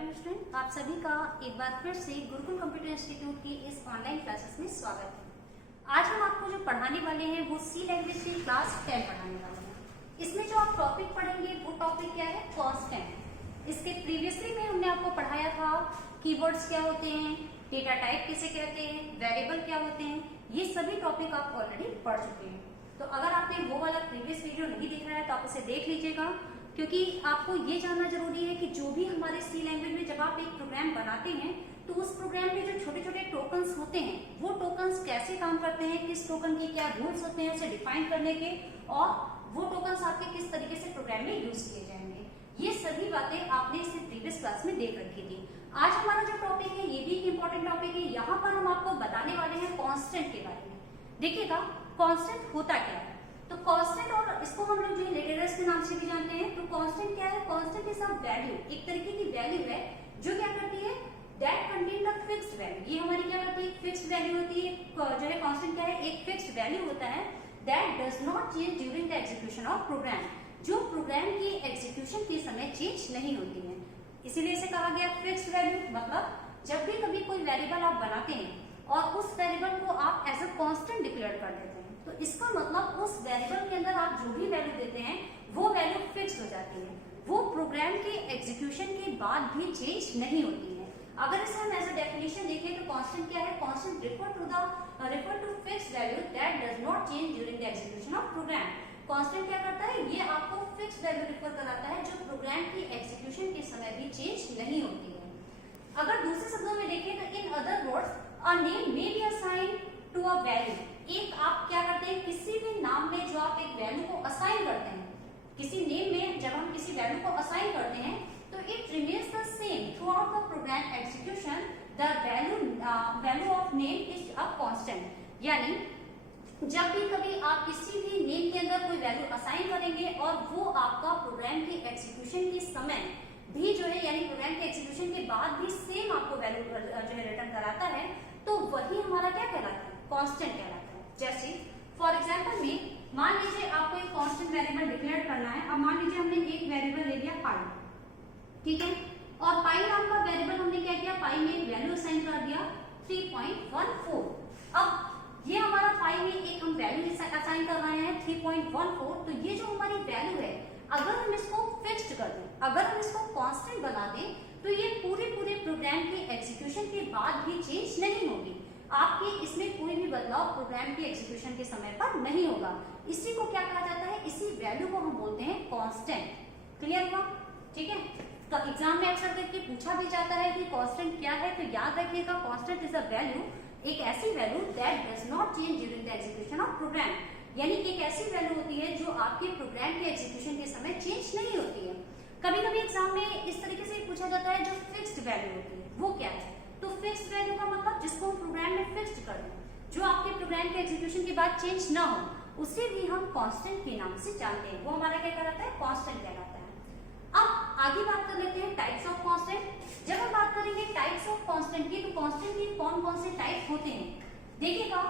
Welcome student, आप सभी का एक बार फिर से गुरुकुल कंप्यूटर इंस्टीट्यूट की इस ऑनलाइन क्लासेस में स्वागत है। आज हम आपको जो पढ़ाने वाले हैं वो सी लैंग्वेज की क्लास 10 पढ़ाने वाले हैं। इसमें जो आप टॉपिक पढ़ेंगे वो टॉपिक क्या है? कांस्टेंट। इसके प्रीवियसली में हमने आपको पढ़ाया था कीवर्ड्स क्या होते हैं, डेटा टाइप किसे कहते हैं, वेरिएबल क्या होते हैं, ये सभी टॉपिक आप ऑलरेडी पढ़ चुके हैं। तो अगर आपने वो वाला प्रीवियस वीडियो नहीं देखा है तो आप उसे देख लीजिएगा, क्योंकि आपको ये जानना जरूरी है कि जो भी हमारे सी लैंग्वेज में जब आप एक प्रोग्राम बनाते हैं तो उस प्रोग्राम में जो छोटे छोटे टोकन्स होते हैं वो टोकन्स कैसे काम करते हैं, किस टोकन के क्या रूल्स होते हैं उसे डिफाइन करने के, और वो टोकन्स आपके किस तरीके से प्रोग्राम में यूज किए जाएंगे। ये सभी बातें आपने इससे प्रीवियस क्लास में देख रखी थी। आज हमारा जो टॉपिक है ये भी एक इम्पोर्टेंट टॉपिक है। यहाँ पर हम आपको बताने वाले हैं कॉन्स्टेंट के बारे में। देखिएगा कॉन्स्टेंट होता क्या है। तो कांस्टेंट, और इसको हम लोग जो लेटरस के नाम से भी जानते हैं। तो कांस्टेंट क्या है? कांस्टेंट इज अ वैल्यू, एक तरीके की वैल्यू है जो क्या करती है, that contain the fixed value. ये हमारी क्या करती है? फिक्स्ड वैल्यू होती है। जो है कांस्टेंट क्या है? एक फिक्स्ड वैल्यू होता है that does not change during the execution of program, जो प्रोग्राम की एग्जीक्यूशन के समय चेंज नहीं होती है। इसीलिए इसे कहा गया फिक्स्ड वैल्यू। मतलब जब भी कभी कोई वेरिएबल आप बनाते हैं और उस वेरिएबल को आप एज अ कांस्टेंट डिक्लेयर कर देते हैं तो इसका मतलब उस वेरिएबल के अंदर आप जो भी वैल्यू देते हैं वो वैल्यू फिक्स हो जाती है, वो प्रोग्राम के एग्जीक्यूशन के बाद भी चेंज नहीं होती है। अगर इसे हम एज अ डेफिनेशन देखें तो कांस्टेंट क्या है? Constant refer to fixed value that does not change during the execution of program. Constant क्या करता है? ये आपको फिक्स्ड वैल्यू रिफर कराता है जो प्रोग्राम की एग्जीक्यूशन के समय भी चेंज नहीं होती है। अगर दूसरे शब्दों में देखें तो in other words a name may be assign to a value. एक आप क्या करते हैं, किसी भी नाम में जो आप एक वैल्यू को असाइन करते हैं, किसी नेम में जब हम किसी वैल्यू को असाइन करते हैं तो it remains the same through out the program execution. The value of name is a constant. यानी जब भी कभी आप किसी भी नेम के अंदर कोई वैल्यू असाइन करेंगे और वो आपका प्रोग्राम के एग्जीक्यूशन के समय भी जो है, यानी प्रोग्राम के एग्जीक्यूशन के बाद भी सेम आपको वैल्यू जो है रिटर्न कराता है, तो वही हमारा क्या कहलाता है? कांस्टेंट कहलाता है। जैसे फॉर एग्जांपल में मान लीजिए आपको एक कांस्टेंट वेरिएबल डिक्लेयर करना है। अब मान लीजिए हमने एक वेरिएबल ले लिया पाई, ठीक है, और पाई नाम का वेरिएबल हमने क्या किया, पाई में एक वैल्यू असाइन कर दिया 3.14। अब ये हमारा पाई में एक हम वैल्यू असाइन कर रहे हैं 3.14। तो ये जो हमारी वैल्यू है अगर हम इसको फिक्स्ड कर दें, अगर हम इसको कांस्टेंट बना दें तो ये पूरे प्रोग्राम के एग्जीक्यूशन के बाद भी चेंज नहीं होगी। आपके इसमें कोई भी बदलाव प्रोग्राम के एग्जीक्यूशन के समय पर नहीं होगा। इसी को क्या कहा जाता है? इसी वैल्यू को हम बोलते हैं कांस्टेंट। क्लियर हुआ? ठीक है। तो एग्जाम में अक्सर करके पूछा भी जाता है कि कांस्टेंट क्या है, तो याद रखिएगा कांस्टेंट इज अ वैल्यू, एक ऐसी value that does not change during the execution of program. यानी एक ऐसी वैल्यू होती है जो आपके प्रोग्राम के एग्जीक्यूशन के समय चेंज नहीं होती है। कभी कभी एग्जाम में इस तरीके से पूछा जाता है जो फिक्स्ड वैल्यू होती है वो क्या है? तो फिक्स्ड वैल्यू का मतलब जिसको हम प्रोग्राम में फिक्स्ड कर दें, जो आपके प्रोग्राम के एग्जीक्यूशन के बाद चेंज ना हो, उसे भी हम कांस्टेंट के नाम से जानते हैं। वो हमारा क्या कहलाता है? कांस्टेंट कहलाता है। अब आगे बात कर लेते हैं टाइप्स ऑफ कांस्टेंट। जब हम बात करेंगे टाइप्स ऑफ कांस्टेंट की, तो कांस्टेंट के कौन कौन से टाइप होते हैं? देखिएगा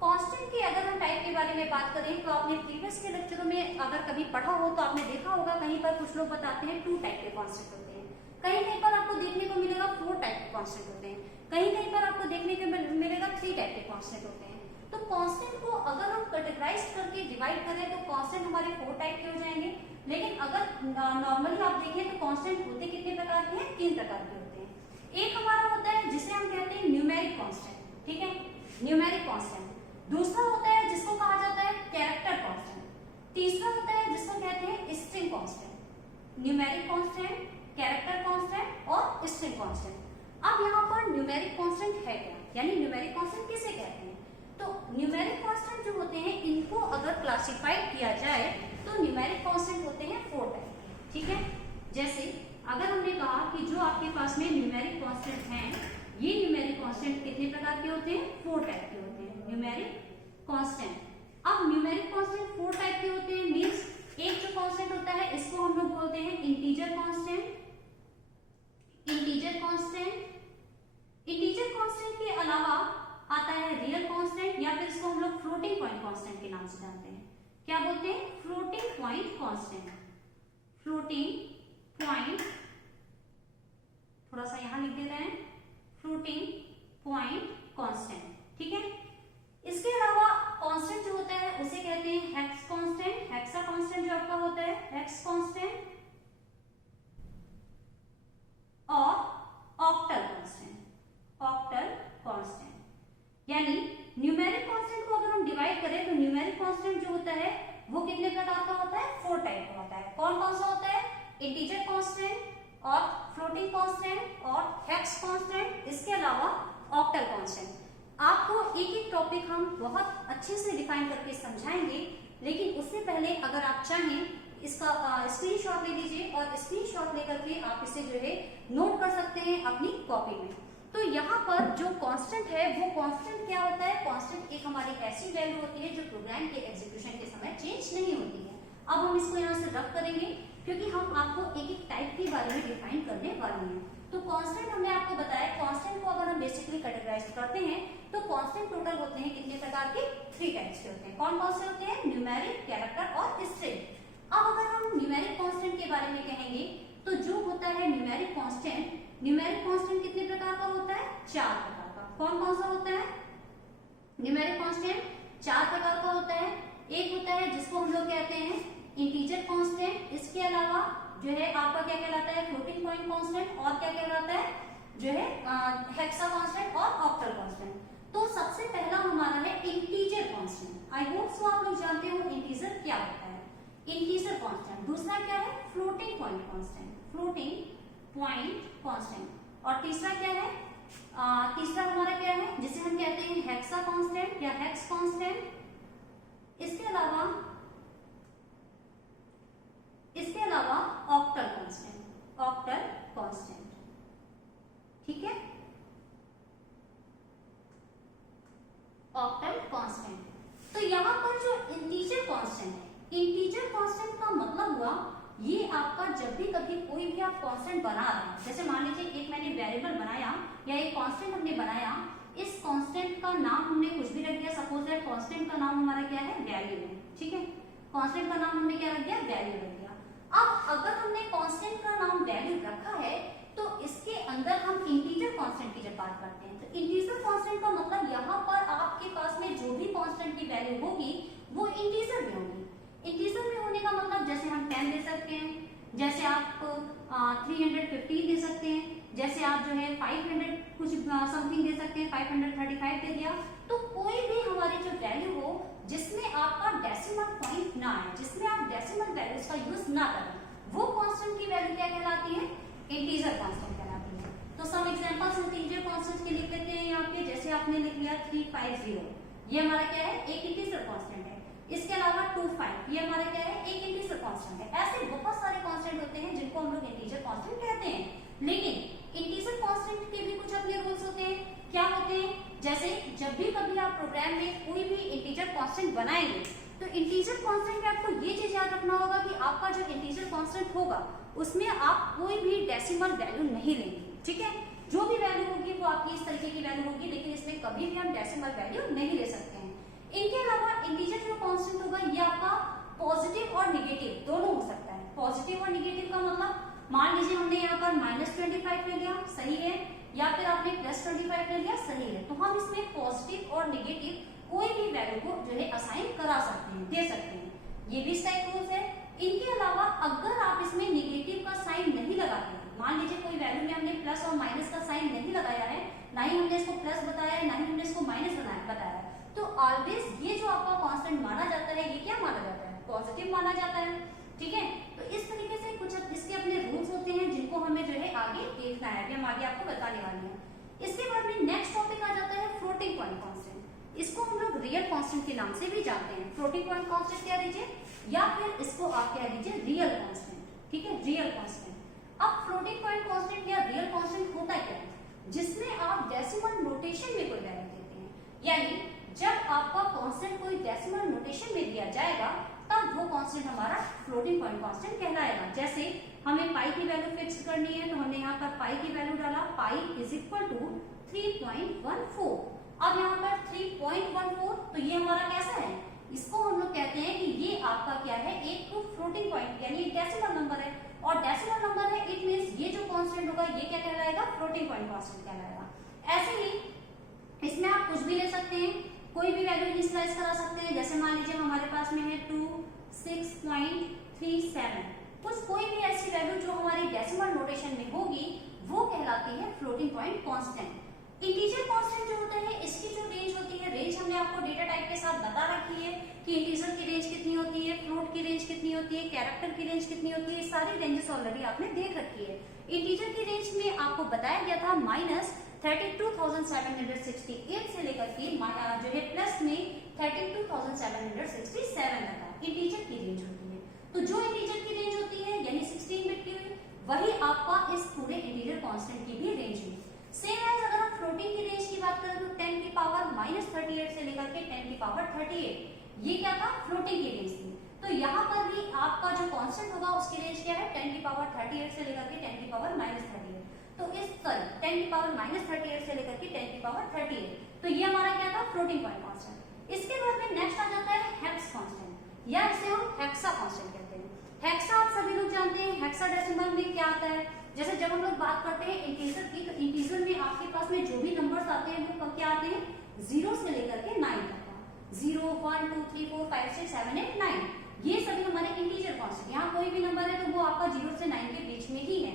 कांस्टेंट के अगर हम टाइप के बारे में बात करें तो आपने प्रीवियस के लेक्चरों में अगर कभी पढ़ा हो तो आपने देखा होगा कहीं पर कुछ लोग बताते हैं 2 टाइप के कांस्टेंट होते हैं, कहीं पर आपको देखने को मिलेगा 4 टाइप के कांस्टेंट होते हैं, कहीं पर आपको देखने को मिलेगा 3 टाइप के कांस्टेंट होते हैं। तो कांस्टेंट को अगर हम कैटेगराइज करके डिवाइड करें तो कांस्टेंट हमारे 4 टाइप के हो जाएंगे। लेकिन अगर नॉर्मली आप देखें तो कांस्टेंट होते कितने प्रकार के हैं? 3 प्रकार के होते हैं। एक हमारा होता है जिसे हम कहते हैं न्यूमेरिक कांस्टेंट, ठीक है, न्यूमेरिक कांस्टेंट। दूसरा होता है जिसको कहा जाता है कैरेक्टर कांस्टेंट। तीसरा होता है जिसको कहते हैं string constant. Numeric constant, character constant और स्ट्रिंग कांस्टेंट। अब यहाँ पर न्यूमेरिक कांस्टेंट है क्या, यानी न्यूमेरिक कांस्टेंट किसे कहते हैं? तो न्यूमेरिक कांस्टेंट जो होते हैं इनको अगर क्लासिफाइड किया जाए तो न्यूमेरिक कांस्टेंट होते हैं 4 टाइप के, ठीक है। जैसे अगर हमने कहा कि जो आपके पास में न्यूमेरिक कांस्टेंट हैं, ये न्यूमेरिक कांस्टेंट कितने प्रकार के होते हैं? 4 टाइप के होते हैं न्यूमेरिक कांस्टेंट। अब न्यूमेरिक कांस्टेंट 4 टाइप के होते हैं, मींस एक जो कांस्टेंट होता है इसको हम लोग बोलते हैं इंटीजर कांस्टेंट। इंटीजर कांस्टेंट के अलावा आता है रियल कांस्टेंट, या फिर इसको हम लोग फ्लोटिंग पॉइंट कांस्टेंट के नाम से जानते हैं। क्या बोलते हैं? Floating point constant. Floating point, थोड़ा सा यहाँ लिख देते हैं, फ्लोटिंग पॉइंट कांस्टेंट, ठीक है। इसके अलावा कांस्टेंट जो होता है उसे कहते हैं हेक्स कांस्टेंट, हेक्सा कांस्टेंट जो आपका होता है हेक्स कांस्टेंट, और ऑक्टल कांस्टेंट, ऑक्टल कांस्टेंट। यानी न्यूमेरिक कांस्टेंट को अगर हम डिवाइड करें तो न्यूमेरिक कांस्टेंट जो होता है वो कितने प्रकार का होता है, 4 टाइप का होता है। कौन कौन सा होता है, इंटीजर कांस्टेंट और फ्लोटिंग कांस्टेंट और हेक्स कांस्टेंट, इसके अलावा ऑक्टल कांस्टेंट। आपको एक एक टॉपिक हम बहुत अच्छे से डिफाइन करके समझाएंगे, लेकिन उससे पहले अगर आप चाहें इसका स्क्रीनशॉट ले लीजिए और स्क्रीनशॉट लेकर के आप इसे जो है नोट कर सकते हैं अपनी कॉपी में। तो यहाँ पर जो कांस्टेंट है वो कांस्टेंट क्या होता है, कांस्टेंट एक हमारी ऐसी वैल्यू होती है जो प्रोग्राम के एग्जीक्यूशन के समय चेंज नहीं होती है। अब हम इसको यहाँ से रब करेंगे क्योंकि हम आपको एक एक टाइप के बारे में डिफाइन करने वाले हैं। तो कांस्टेंट हमने आपको बताया, कांस्टेंट को अगर हम बेसिकली कैटेगराइज करते हैं तो कांस्टेंट टोटल होते हैं कितने प्रकार के, 3 टाइप्स के होते हैं। कौन कौन से होते हैं, न्यूमेरिक, कैरेक्टर और स्ट्रिंग। अब अगर हम न्यूमेरिक कांस्टेंट के बारे में कहेंगे तो जो होता है न्यूमेरिक कांस्टेंट, न्यूमेरिक कांस्टेंट कितने प्रकार का होता है, 4 प्रकार का। कौन कौन सा होता है, न्यूमेरिक कांस्टेंट 4 प्रकार का होता है। एक होता है जिसको हम लोग कहते हैं इंटीजर कांस्टेंट, इसके अलावा जो है आपका क्या कहलाता है, फ्लोटिंग पॉइंट कांस्टेंट, और क्या कहलाता है जो है हेक्सा कांस्टेंट और ऑक्टल कांस्टेंट। तो सबसे पहला हमारा है integer constant. I hope so आप लोग जानते हो इंटीजर क्या होता है, इंटीजर कांस्टेंट। दूसरा क्या है, floating point constant, floating point constant. और तीसरा क्या है, तीसरा हमारा क्या है जिसे हम कहते हैं हेक्सा कांस्टेंट या हेक्स कांस्टेंट। इसके अलावा ऑक्टल कांस्टेंट, ऑक्टल कांस्टेंट, ठीक है, ऑक्टल कांस्टेंट। तो यहाँ पर जो इंटीजर कांस्टेंट है, इंटीजर कांस्टेंट का मतलब हुआ ये आपका जब भी कभी कोई भी आप कांस्टेंट बना रहे हैं, जैसे मान लीजिए एक मैंने वेरिएबल बनाया या एक कांस्टेंट हमने बनाया, इस कांस्टेंट का नाम हमने कुछ भी रख दिया, सपोज दैट कांस्टेंट का नाम हमारा क्या है, वैल्यू है, ठीक है। कांस्टेंट का नाम हमने क्या रख दिया, वैल्यू रख दिया। अब अगर हमने कांस्टेंट का नाम वैल्यू रखा है तो इसके अंदर हम इंटीजर कांस्टेंट की जब बात करते हैं तो इंटीजर कांस्टेंट का मतलब यहाँ पर आपके पास में जो भी कांस्टेंट की वैल्यू होगी वो इंटीजर में होगी। इंटीजर में होने का मतलब जैसे हम 10 दे सकते हैं, जैसे आप 315 दे सकते हैं, जैसे आप जो है 500 कुछ समथिंग दे सकते हैं, 535 दे दिया। तो कोई भी हमारी जो वैल्यू हो जिसमें आपका डेसिमल पॉइंट ना आए, जिसमें आप डेसिमल वैल्यूज का यूज ना करें, वो कांस्टेंट की वैल्यू क्या कहलाती है, इंटीजर कांस्टेंट कहलाती है। तो सम एग्जांपल्स इंटीजर कांस्टेंट के लिख लेते हैं यहाँ पे। जैसे आपने लिख लिया 350, ये हमारा क्या है, एक इंटीजर कांस्टेंट है। इसके अलावा 25, ये हमारा क्या है, एक इंटीजर कांस्टेंट है। ऐसे बहुत सारे कांस्टेंट होते हैं जिनको हम लोग इंटीजर कांस्टेंट कहते हैं। लेकिन इंटीजर कांस्टेंट के भी कुछ अपने रूल्स होते हैं। क्या होते हैं, जैसे जब भी कभी आप प्रोग्राम में कोई भी इंटीजर कांस्टेंट बनाएंगे तो इंटीजर कांस्टेंट में आपको ये चीज याद रखना होगा कि आपका जो इंटीजर कांस्टेंट होगा उसमें आप कोई भी डेसिमल वैल्यू नहीं लेंगे, ठीक है। जो भी वैल्यू होगी वो आपकी इस तरीके की वैल्यू होगी, लेकिन इसमें कभी भी हम डेसिमल वैल्यू नहीं ले सकते हैं। इनके अलावा इंटीजर जो कांस्टेंट होगा ये आपका पॉजिटिव और निगेटिव दोनों हो सकता है। पॉजिटिव और निगेटिव का मतलब मान लीजिए हमने यहाँ पर -25 ले लिया, सही है, या फिर आपने +25 ले लिया, सही है। तो हम इसमें पॉजिटिव और निगेटिव कोई भी वैल्यू को जो है असाइन करा सकते हैं, दे सकते हैं। ये भी स्टैक रूल्स है। इनके अलावा अगर आप इसमें निगेटिव का साइन नहीं लगाते हैं, मान लीजिए कोई वैल्यू में हमने प्लस और माइनस का साइन नहीं लगाया है, ना ही हमने इसको प्लस बताया है, ना ही हमने इसको माइनस बताया है, तो ऑलवेज ये जो आपका कांस्टेंट माना जाता है ये क्या माना जाता है, पॉजिटिव माना जाता है, ठीक है। तो इस तरीके से कुछ इसके अपने रूल्स होते हैं जिनको हमें जो है आगे देखना है, हम आगे आपको बताने वाले हैं। इसके बाद में नेक्स्ट टॉपिक आ जाता है फ्लोटिंग पॉइंट कांस्टेंट। इसको हम लोग रियल कांस्टेंट के नाम से भी जानते हैं। फ्लोटिंग पॉइंट कांस्टेंट कह दीजिए या फिर इसको आप कह दीजिए रियल कांस्टेंट, ठीक है, रियल कांस्टेंट। अब फ्लोटिंग पॉइंट कांस्टेंट या रियल कांस्टेंट होता क्या है, जिसमें आप डेसिमल नोटेशन में कोई वैल्यू देते हैं, यानी जब आपका कांस्टेंट कोई डेसिमल नोटेशन में दिया जाएगा तब वो कांस्टेंट हमारा फ्लोटिंग पॉइंट कांस्टेंट कहलाएगा। जैसे हमें पाई की वैल्यू फिक्स करनी है तो हमने यहाँ पर पाई की वैल्यू डाला, पाई इज इक्वल टू 3.14। अब यहाँ पर 3.14 तो ये हमारा कैसा है, इसको हम लोग कहते हैं कि ये आपका क्या है, एक फ्लोटिंग पॉइंट यानी डेसिमल नंबर है। और डेसिमल नंबर है, इट मींस ये जो कांस्टेंट होगा ये क्या कहलाएगा, फ्लोटिंग पॉइंट कांस्टेंट कहलाएगा। ऐसे ही इसमें आप कुछ भी ले सकते हैं, कोई भी वैल्यू इनिशियलाइज करा सकते हैं। जैसे मान लीजिए हमारे पास में है 26.37, कुछ कोई भी ऐसी वैल्यू जो हमारी डेसिमल नोटेशन में होगी वो कहलाती है floating point constant. Integer constant जो होता है इसकी जो रेंज होती है, रेंज हमने आपको डेटा टाइप के साथ बता रखी है कि इंटीजर की रेंज कितनी होती है, फ्लोट की रेंज कितनी होती है, कैरेक्टर की रेंज कितनी होती है, सारी रेंजेस ऑलरेडी आपने देख रखी है। इंटीजर की रेंज में आपको बताया गया था -32,768 से लेकर के जो है प्लस में 32,767 तक इंटीजर की रेंज होती है। तो जो इंटीजर की रेंज होती है यानी 16 बिट की हुई, वही आपका इस पूरे इंटीजर कांस्टेंट की भी रेंज हुई। सेम एज अगर हम फ्लोटिंग की रेंज की बात करें तो 10 की पावर -38 से लेकर के 10 की पावर 38, ये क्या था, फ्लोटिंग की रेंज थी। तो यहाँ पर भी आपका जो कांस्टेंट होगा उसकी रेंज क्या है, 10 की पावर 38 से लेकर के 10 की पावर -38। तो इस 10 की पावर -38 से लेकर के 10 की पावर 38, तो ये हमारा क्या था, फ्लोटिंग पॉइंट कांस्टेंट। इसके बाद में नेक्स्ट आ जाता है हेक्स कांस्टेंट या इसे हम हेक्सा कांस्टेंट कहते हैं। हेक्सा आप सभी लोग जानते हैं, हेक्साडेसिमल में क्या आता है, जैसे जब हम लोग बात करते हैं इंटीजर की, तो इंटीजर में आपके पास में जो भी नंबर्स आते हैं वो क्या आते हैं, 0 से लेकर के 9 तक का, 0 1 2 3 4 5 6 7 8 9, ये सभी हमारे इंटीजर कांस्टेंट। यहाँ कोई भी नंबर है तो वो आपका 0 से 9 के बीच में ही है।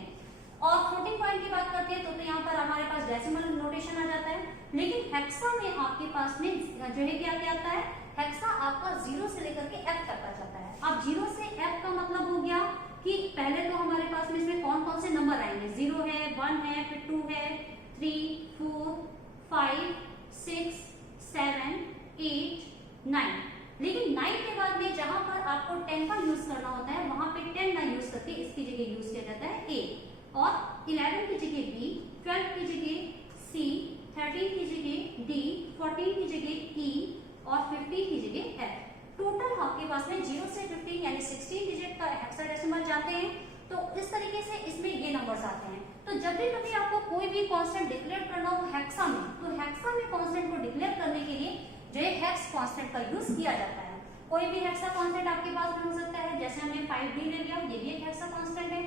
और फ्लोटिंग पॉइंट की बात करते हैं तो यहाँ पर हमारे पास डेसिमल नोटेशन आ जाता है, लेकिन हेक्सा में आपके पास में जो है क्या क्या आता है, हेक्सा आपका 0 से लेकर के f तक आ जाता है। अब 0 से f का मतलब हो गया कि पहले तो हमारे पास में इसमें कौन कौन से नंबर आएंगे, 0 है, 1 है, फिर 2 है, 3 4 5 6 7 8 9, लेकिन 9 के बाद में जहां पर आपको 10 का यूज करना होता है वहां पे 10 ना यूज करके इसकी जगह यूज किया जाता है a, और 11 की जगह b, 12 की जगह c, 13 की जगह d, 14 की जगह e और 15 की जगह f। टोटल आपके पास में 0 से 15 यानी 16 डिजिट का हेक्साडेसिमल जाते हैं। तो इस तरीके से इसमें ये नंबर्स आते हैं। तो जब भी कभी आपको कोई भी कांस्टेंट डिक्लेयर करना हो हेक्सा में, तो हेक्सा में कांस्टेंट को डिक्लेयर करने के लिए जो है हेक्स कांस्टेंट का यूज किया जाता है। कोई भी हेक्सा कांस्टेंट आपके पास में हो सकता है, जैसे हमने 5d ले लिया, ये भी एक हेक्सा कांस्टेंट है।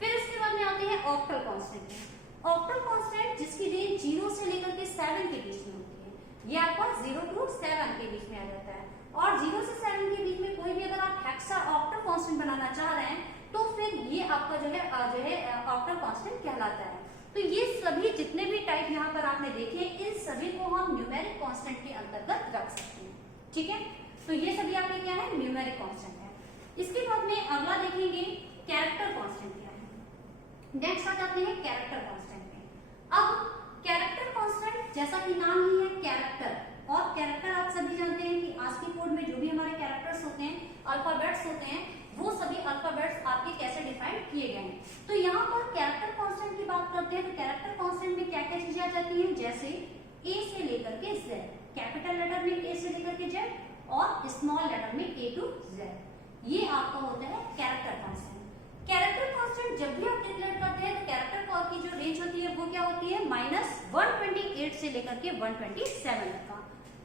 फिर इसके बाद में आते हैं ऑक्टल कांस्टेंट। ऑक्टल कांस्टेंट जिसकी रेंज 0 से लेकर के 7 के बीच में होती है, ये आपका 0 to 7 के बीच में आ जाता है। और 0 से 7 के बीच में कोई भी अगर आप हेक्सा ऑक्टल कांस्टेंट बनाना चाह रहे हैं तो फिर ये आपका जो है ऑक्टल कांस्टेंट कहलाता है। तो ये सभी जितने भी टाइप यहाँ पर आपने देखे, इन सभी को हम न्यूमेरिक कांस्टेंट के अंतर्गत रख सकते हैं। ठीक है, तो ये सभी आपके क्या है, न्यूमेरिक कांस्टेंट है। इसके बाद में अगला देखेंगे कैरेक्टर कांस्टेंट क्या है। नेक्स्ट आ जाते हैं कैरेक्टर कांस्टेंट में। अब कैरेक्टर कांस्टेंट जैसा कि नाम ही है कैरेक्टर, और कैरेक्टर आप सभी जानते हैं कि आस्की कोड में जो भी हमारे कैरेक्टर्स होते हैं, अल्फाबेट्स होते हैं, वो सभी अल्फाबेट्स आपके कैसे डिफाइन किए गए हैं। तो यहाँ पर कैरेक्टर कांस्टेंट की बात करते हैं तो कैरेक्टर कांस्टेंट में क्या क्या चीजें आ जाती हैं, जैसे ए से लेकर के जेड, कैपिटल लेटर में ए से लेकर के जेड और स्मॉल लेटर में ए टू जेड, ये आपका होता है कैरेक्टर कांस्टेंट। कैरेक्टर कांस्टेंट जब भी आप डिक्लेयर करते हैं तो कैरेक्टर की जो रेंज होती है वो क्या होती है, -128 से लेकर के 127 तक का।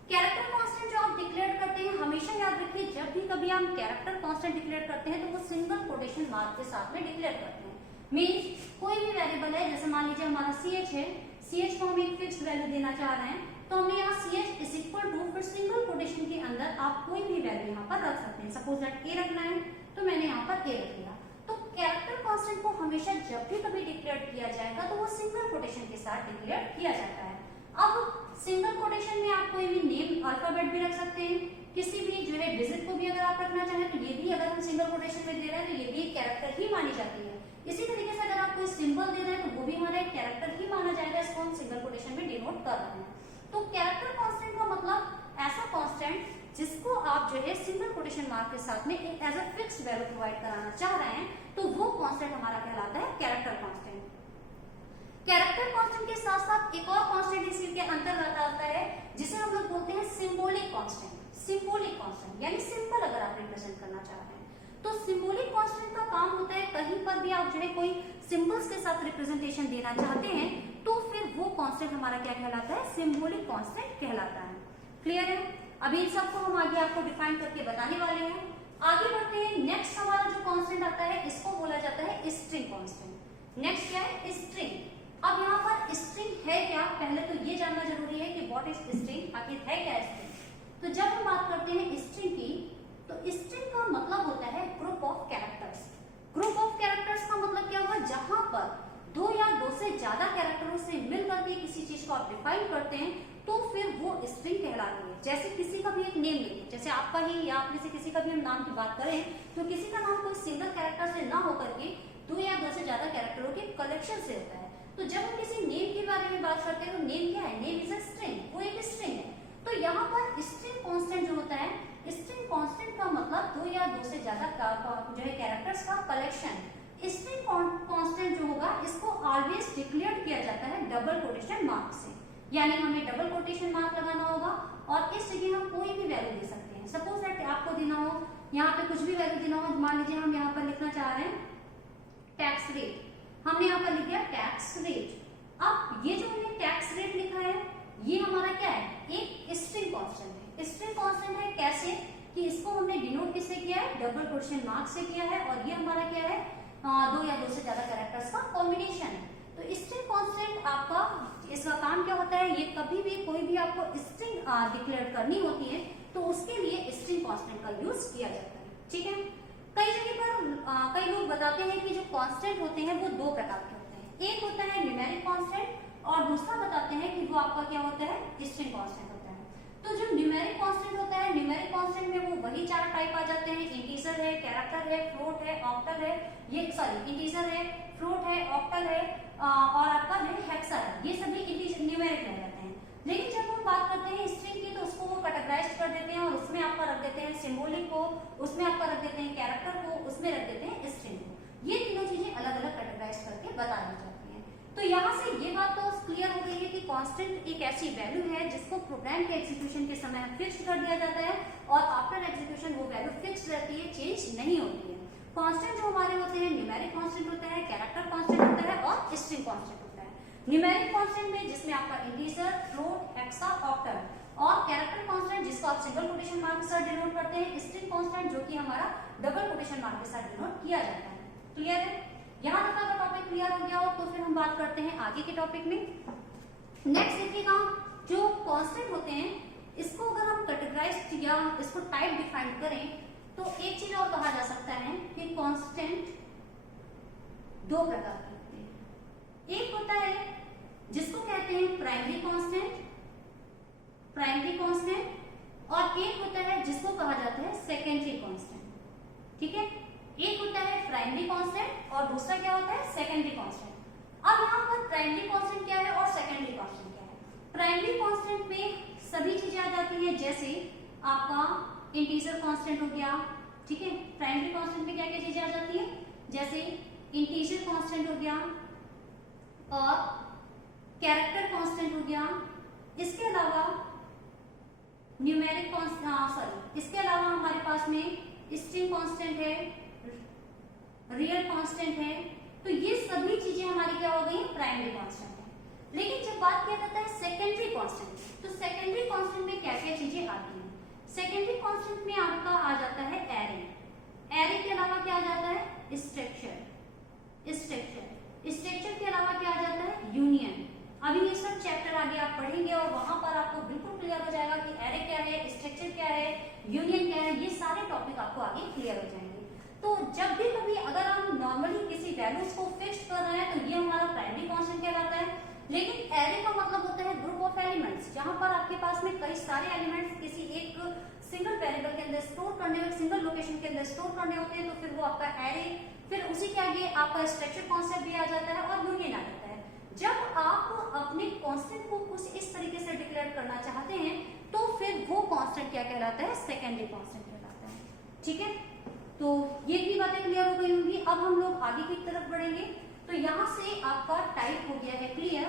कैरेक्टर कांस्टेंट जो आप डिक्लेयर करते हैं, हमेशा याद रखिए जब भी कभी हम कैरेक्टर कांस्टेंट डिक्लेयर करते हैं तो वो सिंगल कोटेशन मार्क के साथ में डिक्लेयर करते हैं। मींस कोई भी वेरिएबल है, जैसे मान लीजिए हमारा ch है, ch को हम एक फिक्स्ड वैल्यू देना चाह रहे हैं, तो हमने यहाँ ch इज इक्वल टू, फिर सिंगल कोटेशन के अंदर आप कोई भी वैल्यू यहाँ पर रख सकते हैं। सपोज दैट a रखना है तो मैंने यहाँ पर a रख दिया। तो कैरेक्टर कांस्टेंट को हमेशा जब भी कभी डिक्लेयर किया जाएगा तो वो सिंगल कोटेशन के साथ डिक्लेयर किया जाता है। अब सिंगल कोटेशन में आप कोई भी नेम अल्फाबेट भी रख सकते हैं, किसी भी जो है डिजिट को भी अगर आप रखना चाहें तो ये भी अगर हम सिंगल कोटेशन में दे रहे हैं तो ये भी एक कैरेक्टर ही मानी जाती है। इसी तरीके से अगर आप कोई सिंबल दे रहे हैं तो वो भी हमारा एक कैरेक्टर ही माना जाएगा, इसको हम सिंगल कोटेशन में डिनोट कर रहे हैं। तो कैरेक्टर कांस्टेंट का मतलब ऐसा कांस्टेंट जिसको आप जो है सिंगल कोटेशन मार्क के साथ में एक as a fixed value provide कराना चाह रहे हैं, तो वो कांस्टेंट हमारा कहलाता है कैरेक्टर कांस्टेंट। कैरेक्टर कांस्टेंट के साथ साथ एक और कांस्टेंट इसी के अंतर्गत आता है जिसे हम लोग बोलते हैं सिंबॉलिक कांस्टेंट। सिंबॉलिक कांस्टेंट यानी सिंबल अगर आप रिप्रेजेंट करना चाह रहे हैं तो सिंबॉलिक कांस्टेंट का काम होता है कहीं पर भी आप जो है कोई सिंबल्स के साथ रिप्रेजेंटेशन देना चाहते हैं तो फिर वो कांस्टेंट हमारा क्या कहलाता है, सिंबॉलिक कांस्टेंट कहलाता है। क्लियर है? अभी इन सबको हम आगे आपको डिफाइन करके बताने वाले हैं। आगे बढ़ते हैं। नेक्स्ट हमारा जो कांस्टेंट आता है इसको बोला जाता है स्ट्रिंग कांस्टेंट। नेक्स्ट क्या है? स्ट्रिंग। अब यहाँ पर स्ट्रिंग है क्या, पहले तो ये जानना जरूरी है कि व्हाट इज स्ट्रिंग, आखिर है क्या स्ट्रिंग। तो जब हम बात करते हैं स्ट्रिंग की, तो स्ट्रिंग का मतलब होता है group of characters. Group of characters का मतलब क्या हुआ? जहां पर दो या दो से ज्यादा कैरेक्टरों से मिलकर के किसी चीज को आप डिफाइन करते हैं तो फिर वो स्ट्रिंग कहलाती है। जैसे किसी का भी एक नेम लेंगे, जैसे आपका ही या आप में से किसी का भी हम नाम की बात करें तो किसी का नाम कोई सिंगल कैरेक्टर से ना होकर के दो या दो से ज्यादा कैरेक्टरों के कलेक्शन से होता है। तो जब हम किसी नेम के बारे में बात करते हैं तो नेम क्या है? नेम इज अ स्ट्रिंग, वो एक स्ट्रिंग है। तो यहाँ पर स्ट्रिंग कांस्टेंट जो होता है, स्ट्रिंग कांस्टेंट का मतलब दो या दो से ज्यादा जो है कैरेक्टर्स का कलेक्शन। स्ट्रिंग कांस्टेंट जो होगा इसको ऑलवेज डिक्लेयर किया जाता है डबल कोटेशन मार्क से, यानी हमें डबल कोटेशन मार्क लगाना होगा और इस जगह हम कोई भी वैल्यू दे सकते हैं। सपोज दैट आपको देना हो, यहाँ पे कुछ भी वैल्यू देना हो, मान लीजिए हम यहाँ पर लिखना चाह रहे हैं टैक्स रेट, हमने यहाँ पर लिख दिया टैक्स रेट। अब ये जो हमने टैक्स रेट लिखा है ये हमारा क्या है? एक स्ट्रिंग कांस्टेंट है। स्ट्रिंग कांस्टेंट है कैसे कि इसको हमने डिनोट किससे किया है? डबल कोटेशन मार्क से किया है, और ये हमारा क्या है? दो या दो से ज्यादा कैरेक्टर्स का कॉम्बिनेशन है। तो स्ट्रिंग कांस्टेंट आपका इसका काम क्या होता है? ये कभी भी कोई भी आपको स्ट्रिंग डिक्लेयर करनी होती है तो उसके लिए स्ट्रिंग कांस्टेंट का यूज किया जाता है। ठीक है, कई जगह पर कई लोग बताते हैं कि जो कांस्टेंट होते हैं वो दो प्रकार के होते हैं। एक होता है न्यूमेरिक कांस्टेंट और दूसरा बताते हैं कि वो आपका क्या होता है? स्ट्रिंग कांस्टेंट होता है। तो जो न्यूमेरिक कांस्टेंट होता है, न्यूमेरिक कांस्टेंट में वो वही चार टाइप आ जाते हैं, इंटीजर है, कैरेक्टर है, फ्लोट है, ऑक्टल है। ये सॉरी इंटीजर है, फ्लोट है, ऑक्टल है और आपका जो है हेक्सा है। ये सभी इंटीजर न्यूमेरिक में रहते हैं। लेकिन जब हम बात करते हैं स्ट्रिंग की तो उसको वो कैटेगराइज कर देते हैं और उसमें आपका रख देते हैं सिंबॉलिक को, उसमें आपका रख देते हैं कैरेक्टर को, उसमें रख देते हैं स्ट्रिंग को। ये तीनों चीजें अलग अलग कैटेगराइज करके बता दी जाती हैं। तो यहाँ से ये बात तो क्लियर हो गई है कि कांस्टेंट एक ऐसी वैल्यू है जिसको प्रोग्राम के एग्जीक्यूशन के समय फिक्स कर दिया जाता है और आफ्टर एग्जीक्यूशन वो वैल्यू फिक्स रहती है, चेंज नहीं होती है। कांस्टेंट जो हमारे होते हैं, न्यूमेरिक कांस्टेंट होता है, कैरेक्टर कांस्टेंट होता है और स्ट्रिंग कांस्टेंट होता है। न्यूमेरिक कांस्टेंट में जिसमें आपका इंटीजर, फ्लोट, हेक्सा, ऑक्टल, और कैरेक्टर कांस्टेंट जिसको आप सिंगल कोटेशन मार्क के साथ डिनोट करते हैं, स्ट्रिंग कांस्टेंट जो कि हमारा डबल कोटेशन मार्क के साथ डिनोट किया जाता है। क्लियर है? यहाँ तक अगर टॉपिक क्लियर हो गया हो तो फिर हम बात करते हैं आगे के टॉपिक में। नेक्स्ट देखिएगा, जो कांस्टेंट होते हैं इसको अगर हम कैटेगराइज या इसको टाइप डिफाइन करें तो एक चीज और कहा जा सकता है कि कांस्टेंट दो प्रकार के होते हैं। एक होता है जिसको कहते हैं प्राइमरी कांस्टेंट, प्राइमरी कांस्टेंट, और एक होता है जिसको कहा जाता है सेकेंडरी कांस्टेंट। ठीक है, एक होता है प्राइमरी कांस्टेंट और दूसरा क्या होता है? Secondary constant. अब यहाँ पर प्राइमरी कांस्टेंट क्या है और सेकेंडरी कांस्टेंट क्या है? प्राइमरी कांस्टेंट में सभी चीजें आ जाती है, जैसे आपका इंटीजर कांस्टेंट हो गया। ठीक है, प्राइमरी कांस्टेंट में क्या क्या चीजें आ जाती है? जैसे इंटीजर कांस्टेंट हो गया और कैरेक्टर कांस्टेंट हो गया। इसके अलावा न्यूमेरिक कांस्टेंट, इसके अलावा हमारे पास में स्ट्रिंग कांस्टेंट है, रियल कांस्टेंट है। तो ये सभी चीजें हमारी क्या हो गई? प्राइमरी कांस्टेंट है। लेकिन जब बात किया जाता है सेकेंडरी कांस्टेंट, तो सेकेंडरी कांस्टेंट में क्या क्या चीजें आती हैं? सेकेंडरी कांस्टेंट में आपका आ जाता है एरे। एरे के अलावा क्या आ जाता है? स्ट्रक्चर। स्ट्रक्चर के अलावा क्या आ जाता है? यूनियन। अभी ये सब चैप्टर आगे आप पढ़ेंगे और वहां पर आपको बिल्कुल क्लियर हो जाएगा कि एरे क्या है, स्ट्रक्चर क्या है, यूनियन क्या है। ये सारे टॉपिक आपको आगे क्लियर हो जाएंगे। तो जब भी कभी अगर हम नॉर्मली किसी वैल्यूज को फिक्स कर रहे हैं तो ये हमारा प्राइमरी कांस्टेंट कहलाता है। लेकिन एरे का मतलब होता है ग्रुप ऑफ एलिमेंट्स, जहां पर आपके पास में कई सारे एलिमेंट्स किसी एक सिंगल वेरिएबल के अंदर स्टोर करने, सिंगल लोकेशन के अंदर स्टोर करने होते हैं, तो फिर वो आपका एरे, फिर उसी के आगे आपका स्ट्रक्चर कॉन्सेप्ट भी आ जाता है और यूनियन आ जाता है। जब आप अपने कांस्टेंट को कुछ इस तरीके से डिक्लेयर करना चाहते हैं तो फिर वो कांस्टेंट क्या कहलाता है? सेकेंडरी कांस्टेंट कहलाता है। ठीक है, तो ये भी बातें क्लियर हो गई होंगी। अब हम लोग आगे की तरफ बढ़ेंगे। तो यहाँ से आपका टाइप हो गया है क्लियर।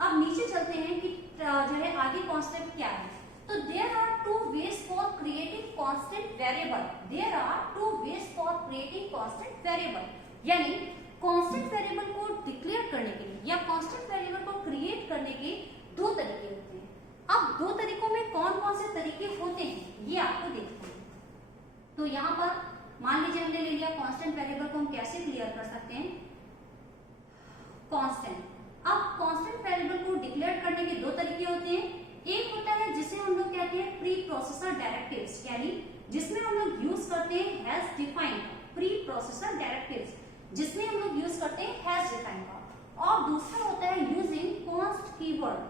अब नीचे चलते हैं कि जो है आगे कांस्टेंट क्या है। तो there are two ways for creating constant variable. There are two ways for creating constant variable, यानी कांस्टेंट वेरिएबल को डिक्लेयर करने के लिए या कांस्टेंट वेरिएबल को क्रिएट करने के दो तरीके होते हैं। अब दो तरीकों में कौन कौन से तरीके होते हैं ये आपको देखते हैं। तो यहाँ पर मान लीजिए हमने ले लिया कांस्टेंट वेरिएबल को हम कैसे क्लियर कर सकते हैं, कांस्टेंट। अब कांस्टेंट वेरिएबल को डिक्लेयर करने के दो तरीके होते हैं। एक होता है जिसे हम लोग कहते हैं प्री प्रोसेसर डायरेक्टिव्स, यानी जिसमें हम लोग यूज करते हैं has defined, pre processor directives जिसमें हम लोग यूज करते हैं हैज डिफाइंड का। और दूसरा होता है using const keyword,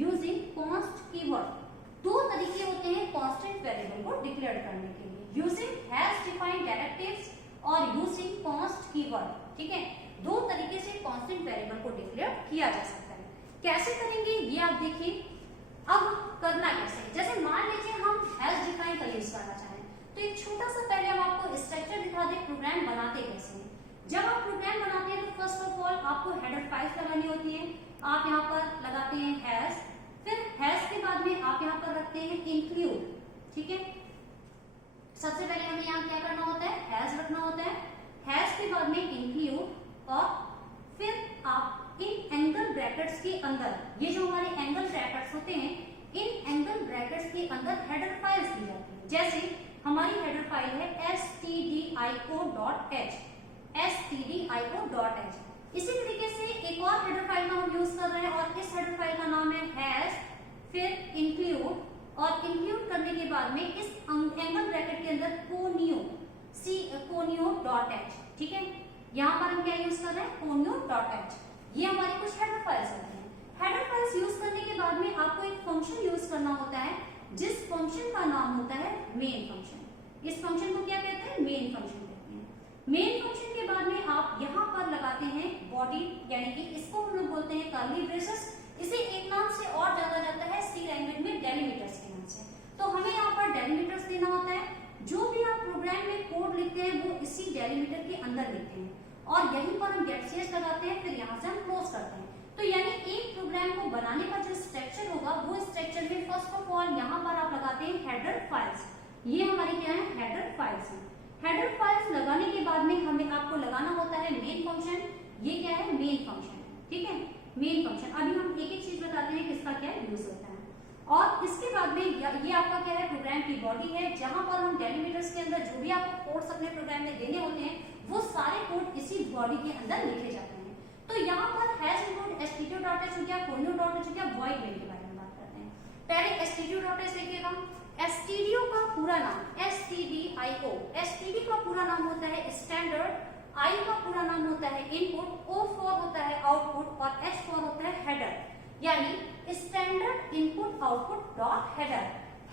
using const keyword. दो तरीके होते हैं कांस्टेंट वेरिएबल को डिक्लेयर करने के लिए, यूजिंग हैज डिफाइंड डायरेक्टिव्स और यूजिंग कॉन्स्ट कीवर्ड। ठीक है, दो तरीके से कांस्टेंट वेरिएबल को डिक्लेयर किया जा सकता है। कैसे करेंगे ये आप देखिए। अब करना कैसे, जैसे मान लीजिए हम हैज डिफाइंड का यूज करना चाहें, तो एक छोटा सा पहले हम आपको स्ट्रक्चर दिखा दें प्रोग्राम बनाते कैसे हैं। जब आप प्रोग्राम बनाते हैं तो फर्स्ट ऑफ ऑल आपको हेडर फाइल्स लगानी होती है। आप यहाँ पर लगाते हैं हैज, फिर हैज के बाद में आप यहाँ पर रखते हैं इंक्लूड। ठीक है, सबसे पहले हमें यहाँ क्या करना होता है, हैज रखना होता है। हैज के बाद में इंक्लूड और फिर आप इन एंगल ब्रैकेट्स के अंदर, ये जो हमारे एंगल ब्रैकेट्स होते हैं, इन एंगल ब्रैकेट्स के अंदर हेडर फाइल्स दी जाती है। जैसे हमारी हेडर फाइल है stdio.h, stdio.h। इसी तरीके से एक और हेडर फाइल का हम यूज कर रहे हैं और इस हेडर फाइल का नाम है हैज, फिर इंक्लूड और इंक्लूड करने के बाद में इस एंगल ब्रैकेट के अंदर conio.h। ठीक है, यहाँ पर हम क्या यूज कर रहे हैं, conio.h। ये हमारी कुछ हेडर फाइल्स होती हैं। हेडर फाइल्स यूज करने के बाद में आपको एक फंक्शन यूज करना होता है जिस फंक्शन का नाम होता है मेन फंक्शन। इस फंक्शन को क्या कहते हैं, मेन फंक्शन कहते हैं। मेन फंक्शन के बाद में आप यहाँ पर लगाते हैं बॉडी, यानी कि इसको हम लोग बोलते हैं कर्ली ब्रेसेस। इसे एक नाम से और जाना जाता है सी लैंग्वेज में डेलिमीटर्स के नाम से। तो हमें यहाँ पर डेलिमीटर्स देना होता है। जो भी आप प्रोग्राम में कोड लिखते हैं वो इसी डेलिमीटर के अंदर लिखते हैं और यहीं पर हम गेट स्पेस लगाते हैं, फिर यहाँ से हम क्लोज करते हैं। तो यानी एक प्रोग्राम को बनाने का जो स्ट्रक्चर होगा वो स्ट्रक्चर में फर्स्ट ऑफ ऑल यहाँ पर आप लगाते हैं हेडर फाइल्स। ये हमारी क्या है, हेडर फाइल्स है। हेडर फाइल्स लगाने के बाद में हमें आपको लगाना होता है मेन फंक्शन। ये क्या है, मेन फंक्शन है। ठीक है, मेन फंक्शन। अभी हम एक एक चीज बताते हैं किसका क्या यूज होता है। और इसके बाद में ये आपका क्या है, प्रोग्राम की बॉडी है, जहां पर हम डेलिमीटर्स के अंदर जो भी आपको कोड्स अपने प्रोग्राम में देने होते हैं वो सारे कोड इसी बॉडी के अंदर लिखे जाते हैं। तो यहाँ पर हैज इंक्लूड stdio.h हो गया, conio.h हो गया, void main के बारे में बात करते हैं। पहले stdio.h देखिएगा। stdio का पूरा नाम stdio, std का पूरा नाम होता है स्टैंडर्ड, I का पूरा नाम होता है इनपुट, O4 होता है आउटपुट और S4 होता है हेडर, यानी standard input output dot header.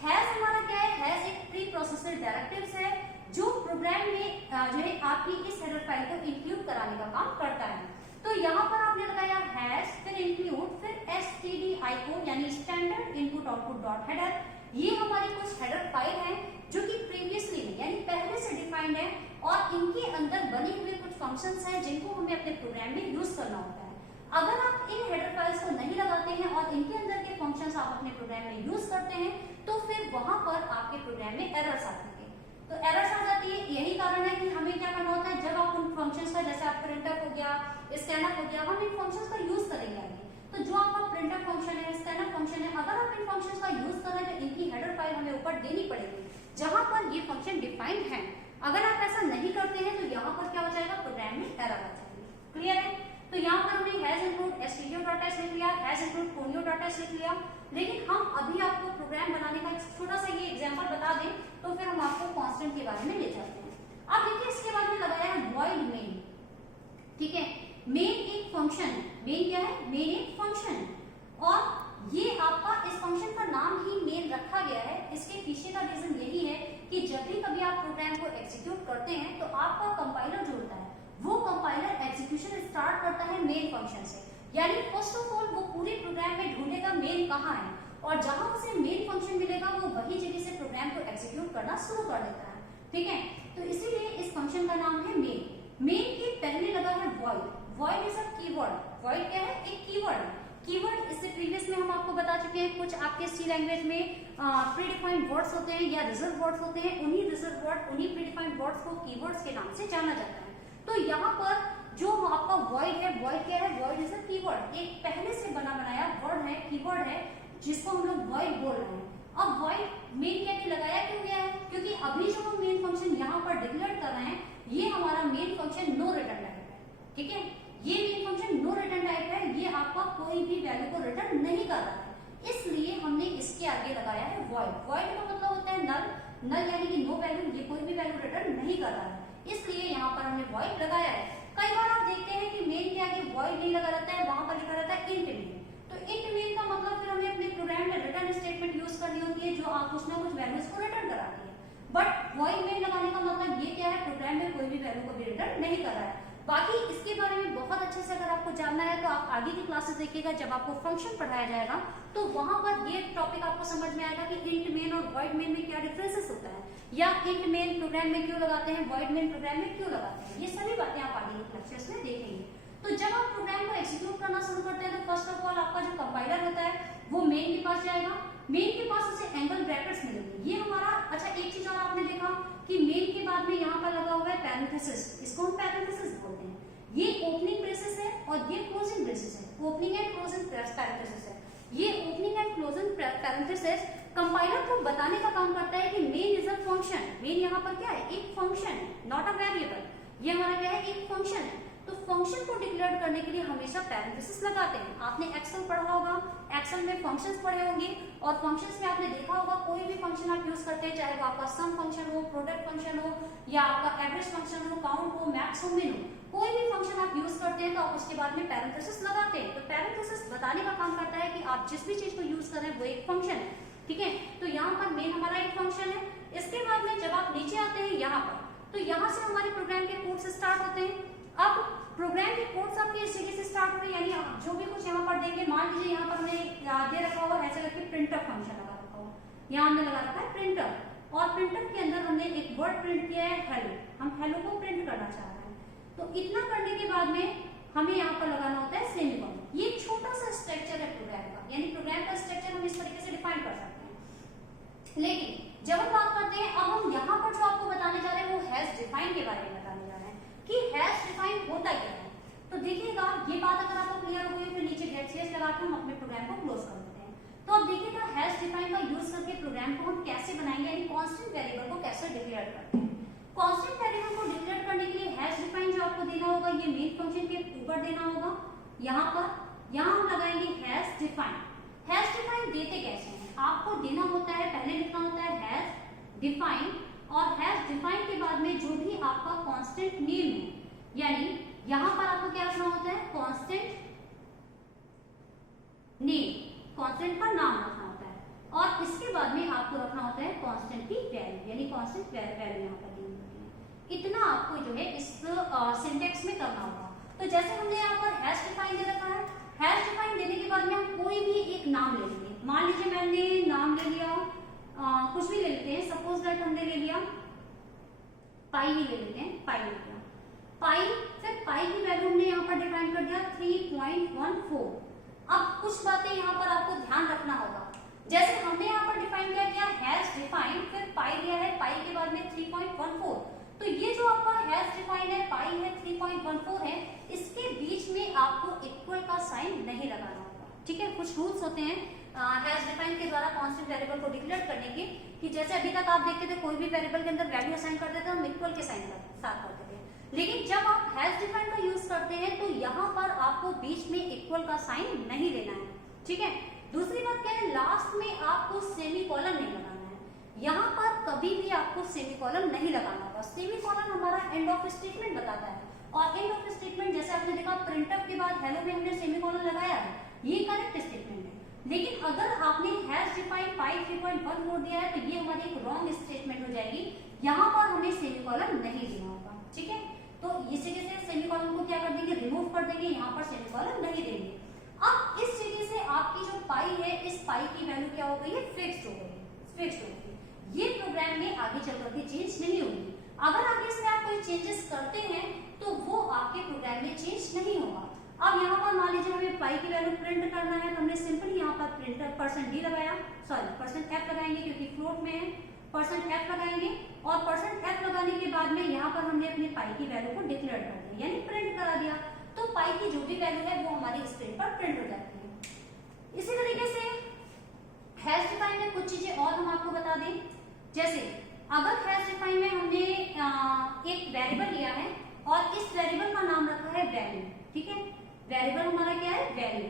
Has हमारा क्या है, हैज एक प्री प्रोसेसर डायरेक्टिव्स है जो प्रोग्राम में जो है आपकी इस हेडर फाइल को इंक्लूड कराने का काम करता है। तो यहाँ पर आपने लगाया हैज, फिर इंक्लूड, फिर stdio यानी standard input output dot header. ये हमारी कुछ हेडर फाइल है जो कि प्रीवियसली यानी पहले से डिफाइंड है और इनके अंदर बने हुए कुछ फंक्शंस हैं जिनको हमें अपने प्रोग्राम में यूज करना होता है। अगर आप इन हेडर फाइल्स को नहीं लगाते हैं और इनके अंदर के फंक्शंस आप अपने प्रोग्राम में यूज करते हैं तो फिर वहां पर आपके प्रोग्राम में एरर्स आती है। तो एरर्स आ जाती है, यही कारण है कि हमें क्या करना होता है, जब आप उन फंक्शंस का, जैसे आप प्रिंटफ हो गया, स्कैनअप हो गया, हम इन फंक्शंस का यूज करेंगे आगे। तो जो आपका प्रिंटफ फंक्शन है, स्कैनअप फंक्शन है, अगर आप इन फंक्शंस का यूज कर रहे हैं तो इनकी हेडर फाइल हमें ऊपर देनी पड़ेगी जहां पर ये फंक्शन डिफाइंड है। अगर आप ऐसा नहीं करते हैं तो यहाँ पर क्या हो जाएगा, प्रोग्राम में एरर आ जाएगी। क्लियर है? तो यहाँ पर हमने हैज इंक्लूड stdio.h लिख लिया, हैज इंक्लूड conio.h लिख लिया। लेकिन हम अभी आपको प्रोग्राम बनाने का एक छोटा सा ये एग्जांपल बता दें तो फिर हम आपको कांस्टेंट के बारे में ले जाते हैं। अब देखिए इसके बाद में लगाया है void main। ठीक है, मेन एक फंक्शन, मेन क्या है, मेन एक फंक्शन, और ये आपका इस फंक्शन का नाम ही मेन रखा गया है। इसके पीछे का रीजन यही है कि जब भी कभी आप प्रोग्राम को एग्जीक्यूट करते हैं तो आपका कंपाइलर जो होता है वो कंपाइलर एग्जीक्यूशन स्टार्ट करता है मेन फंक्शन से। यानी फर्स्ट ऑफ ऑल वो पूरे प्रोग्राम में ढूंढेगा मेन कहाँ है और जहां उसे मेन फंक्शन मिलेगा वो वही जगह से प्रोग्राम को एग्जीक्यूट करना शुरू कर देता है। ठीक है, तो इसीलिए इस फंक्शन का नाम है मेन। मेन के पहले लगा है void। void is a keyword. void क्या है, एक कीवर्ड है। कीवर्ड इससे प्रीवियस में हम आपको बता चुके हैं, कुछ आपके सी लैंग्वेज में प्रीडिफाइंड वर्ड्स होते हैं या रिजर्व वर्ड्स होते हैं, उन्हीं रिजर्व वर्ड, उन्हीं प्रीडिफाइंड वर्ड्स को कीवर्ड्स के नाम से जाना जाता है। तो यहाँ पर जो आपका void है, void क्या है, void इज अ कीवर्ड, एक पहले से बना बनाया वर्ड है, कीवर्ड है जिसको हम लोग void बोल रहे हैं। अब वॉइड मेन क्या नहीं लगाया क्यों गया है? क्योंकि अभी जो हम मेन फंक्शन यहाँ पर डिक्लेयर कर रहे हैं ये हमारा main function no return type है, ठीक है। ये main function no return type है, ये आपका कोई भी वैल्यू को रिटर्न नहीं कर रहा है, इसलिए हमने इसके आगे लगाया है वॉइड। वॉइड का मतलब होता है नल, नल यानी कि नो वैल्यू, ये कोई भी वैल्यू रिटर्न नहीं कर रहा है, इसलिए यहाँ पर हमने वॉइड लगाया है। कई बार आप देखते हैं कि मेन के आगे वॉइड नहीं लगा रहता है, वहां पर लिखा रहता है इंट मेन। तो इंट मेन का मतलब फिर हमें अपने प्रोग्राम में रिटर्न स्टेटमेंट यूज करनी होती है जो आप कुछ ना कुछ वैल्यूज को रिटर्न कराती है। बट वॉइड मेन लगाने का मतलब ये क्या है, प्रोग्राम में कोई भी वैल्यू को भी रिटर्न नहीं कर रहा है। बाकी इसके बारे में बहुत अच्छे से अगर आपको जानना है तो आप आगे की क्लासेस देखिएगा, जब आपको फंक्शन पढ़ाया जाएगा तो वहां पर ये टॉपिक आपको समझ में आएगा कि इंट मेन और वॉइड मेन में क्या डिफरेंसेस होता है, या इंट मेन प्रोग्राम में क्यों लगाते हैं, वॉइड मेन प्रोग्राम में क्यों लगाते हैं, ये सभी बातें आप आगे के लेक्चर्स में देखेंगे। तो जब आप प्रोग्राम को एग्जीक्यूट करना शुरू करते हैं तो फर्स्ट ऑफ ऑल आपका जो कंपाइलर होता है वो मेन के पास जाएगा, मेन के पास उसे एंगल ब्रैकेट्स मिलेंगे, ये हमारा। अच्छा, एक चीज और आपने देखा कि मेन के बाद में यहाँ पर लगा हुआ है पैरेंथेसिस, इसको हम पैरेंथेसिस बोलते हैं। ये ओपनिंग ब्रेसेस है और ये क्लोजिंग ब्रेसेस है, ओपनिंग एंड क्लोजिंग पैरेंथेसिस है। ये opening and closing parenthesis compiler को बताने का काम करता है कि main is a function. Main यहाँ पर क्या है, एक फंक्शन है, नॉट अ वेरिएबल। ये हमारा क्या है, एक फंक्शन है। तो फंक्शन को डिक्लेयर करने के लिए हमेशा पैरेंथेसिस लगाते हैं। आपने एक्सेल पढ़ा होगा, एक्सेल में फंक्शंस पढ़े होंगे, और फंक्शंस में आपने देखा होगा कोई भी फंक्शन आप यूज करते हैं, चाहे वो आपका सम फंक्शन हो, प्रोडक्ट फंक्शन हो, या आपका एवरेज फंक्शन हो, काउंट हो, मैक्स हो, मिन हो, कोई भी फंक्शन आप यूज करते हैं तो आप उसके बाद में पैरेंथेसिस लगाते हैं। तो पैरेंथेसिस बताने का काम करता है कि आप जिस भी चीज को यूज कर रहे हैं वो एक फंक्शन है, ठीक है। तो यहाँ पर मेन हमारा एक फंक्शन है। इसके बाद में जब आप नीचे आते हैं यहाँ पर, तो यहाँ से हमारे प्रोग्राम के कोड्स स्टार्ट होते हैं। अब प्रोग्राम के कोड्स आपके इस जगह से स्टार्ट हो रहे हैं, यानी आप जो भी कुछ यहाँ पर देंगे, मान लीजिए यहाँ पर हमने दे रखा हुआ ऐसे करके प्रिंटर फंक्शन लगा रखा हुआ, यहाँ हमने लगा रखा है प्रिंटर, और प्रिंटर के अंदर हमने एक वर्ड प्रिंट किया है हेलो, हम हेलो को प्रिंट करना चाह रहे हैं। तो इतना करने के बाद में हमें यहाँ पर लगाना होता है सेमीकोलन। ये छोटा सा स्ट्रक्चर है प्रोग्राम का, यानी प्रोग्राम का स्ट्रक्चर हम इस तरीके से डिफाइन कर सकते हैं। लेकिन जब हम बात करते हैं, अब हम यहाँ पर जो आपको बताने जा रहे हैं वो हैश डिफाइन के बारे में बताने जा रहे हैं कि हैश डिफाइन होता क्या है। तो देखिएगा, ये बात अगर आपको क्लियर हो गई तो नीचे /cs लगा के हम अपने प्रोग्राम को क्लोज कर देते हैं। तो अब देखिएगा हैश डिफाइन का यूज करके प्रोग्राम को हम कैसे बनाएंगे, यानी कांस्टेंट वेरिएबल को कैसे डिक्लेयर करते हैं। कांस्टेंट वेरिएबल को डिक्लेयर करने के लिए हैश डिफाइन जो आपको देना होगा, ये मेन फंक्शन के ऊपर देना होगा। यहाँ पर यहाँ हम लगाएंगे हैश डिफाइन। हैश डिफाइन देते कैसे हैं, आपको देना होता है, पहले लिखना होता है हैश डिफाइन, और हैश डिफाइन के बाद में जो भी आपका कांस्टेंट नेम है, यानी यहाँ पर आपको क्या रखना होता है, कांस्टेंट नेम, कांस्टेंट का नाम रखना होता है, और इसके बाद में आपको रखना होता है कांस्टेंट की वैल्यू, यानी कांस्टेंट वैल्यू यहाँ पर देनी होती है। इतना आपको जो है इस सिंटेक्स में करना होगा। तो जैसे हमने यहाँ पर हैश डिफाइन दे रखा है, हैश डिफाइन देने के बाद में हम कोई भी एक नाम ले लेंगे। मान लीजिए मैंने नाम ले लिया, कुछ भी ले लेते हैं, सपोज दैट हमने ले लिया पाई ही ले लेते हैं, पाई ले लिया, पाई, फिर पाई की वैल्यू हमने यहाँ पर डिफाइन कर दिया 3.14। अब कुछ बातें यहाँ पर आपको ध्यान रखना होगा, जैसे हमने यहाँ पर डिफाइन किया हैश डिफाइन, फिर पाई दिया है, पाई के बाद में 3.14। तो ये जो आपका हैश डिफाइन है, पाई है, 3.14 है, इसके बीच में आपको इक्वल का साइन नहीं लगाना होगा, ठीक है। कुछ रूल्स होते हैं हैश डिफाइन के द्वारा कांस्टेंट वेरिएबल को डिक्लेयर करने के, कि जैसे अभी तक आप देखते थे कोई भी वेरिएबल के अंदर वैल्यू असाइन करते थे, हम इक्वल के साइन साथ करते थे। लेकिन जब आप हैश डिफाइन का यूज करते हैं तो यहाँ पर आपको बीच में इक्वल का साइन नहीं लेना है, ठीक है। दूसरी बात क्या है, लास्ट में आपको सेमीकोलन नहीं लगाना है, यहाँ पर कभी भी आपको सेमीकोलन नहीं लगाना होगा। सेमीकोलन हमारा एंड ऑफ स्टेटमेंट बताता है, और एंड ऑफ स्टेटमेंट जैसे आपने देखा प्रिंटफ के बाद हेलो में हमने सेमीकोलन लगाया है, ये करेक्ट स्टेटमेंट है। लेकिन अगर आपने हैश डिफाइन पाई 3.14 दिया है तो ये हमारी एक रॉन्ग स्टेटमेंट हो जाएगी, यहाँ पर हमें सेमीकोलन नहीं देना होगा, ठीक है। तो इसी जगह से सेमीकोलन को क्या कर देंगे, रिमूव कर देंगे, यहाँ पर सेमीकोलन नहीं देंगे। अब इस जगह से आपकी जो पाई है, इस पाई की वैल्यू क्या हो गई है, फिक्स्ड हो गई है, फिक्स्ड हो गई। ये प्रोग्राम में आगे चल करके चेंज नहीं होगी। अगर आगे इसमें आप कोई चेंजेस करते हैं तो वो आपके प्रोग्राम में चेंज नहीं होगा। अब यहाँ पर मान लीजिए हमें पाई की वैल्यू प्रिंट करना है, तो हमने सिंपली यहाँ पर प्रिंटर %d लगाया, सॉरी %f लगाएंगे क्योंकि फ्लोट में है, %f लगाएंगे, और %f लगाने के बाद में यहाँ पर हमने अपनी पाई की वैल्यू को डिक्लेयर कर दिया, यानी प्रिंट करा दिया। तो पाई की जो भी वैल्यू है वो हमारी स्क्रीन पर प्रिंट हो जाती है। इसी तरीके से हैश डिफाइन में कुछ चीजें और और इस वेरिएबल का नाम रखा है वैल्यू। ठीक है, वेरिएबल हमारा क्या है, वैल्यू।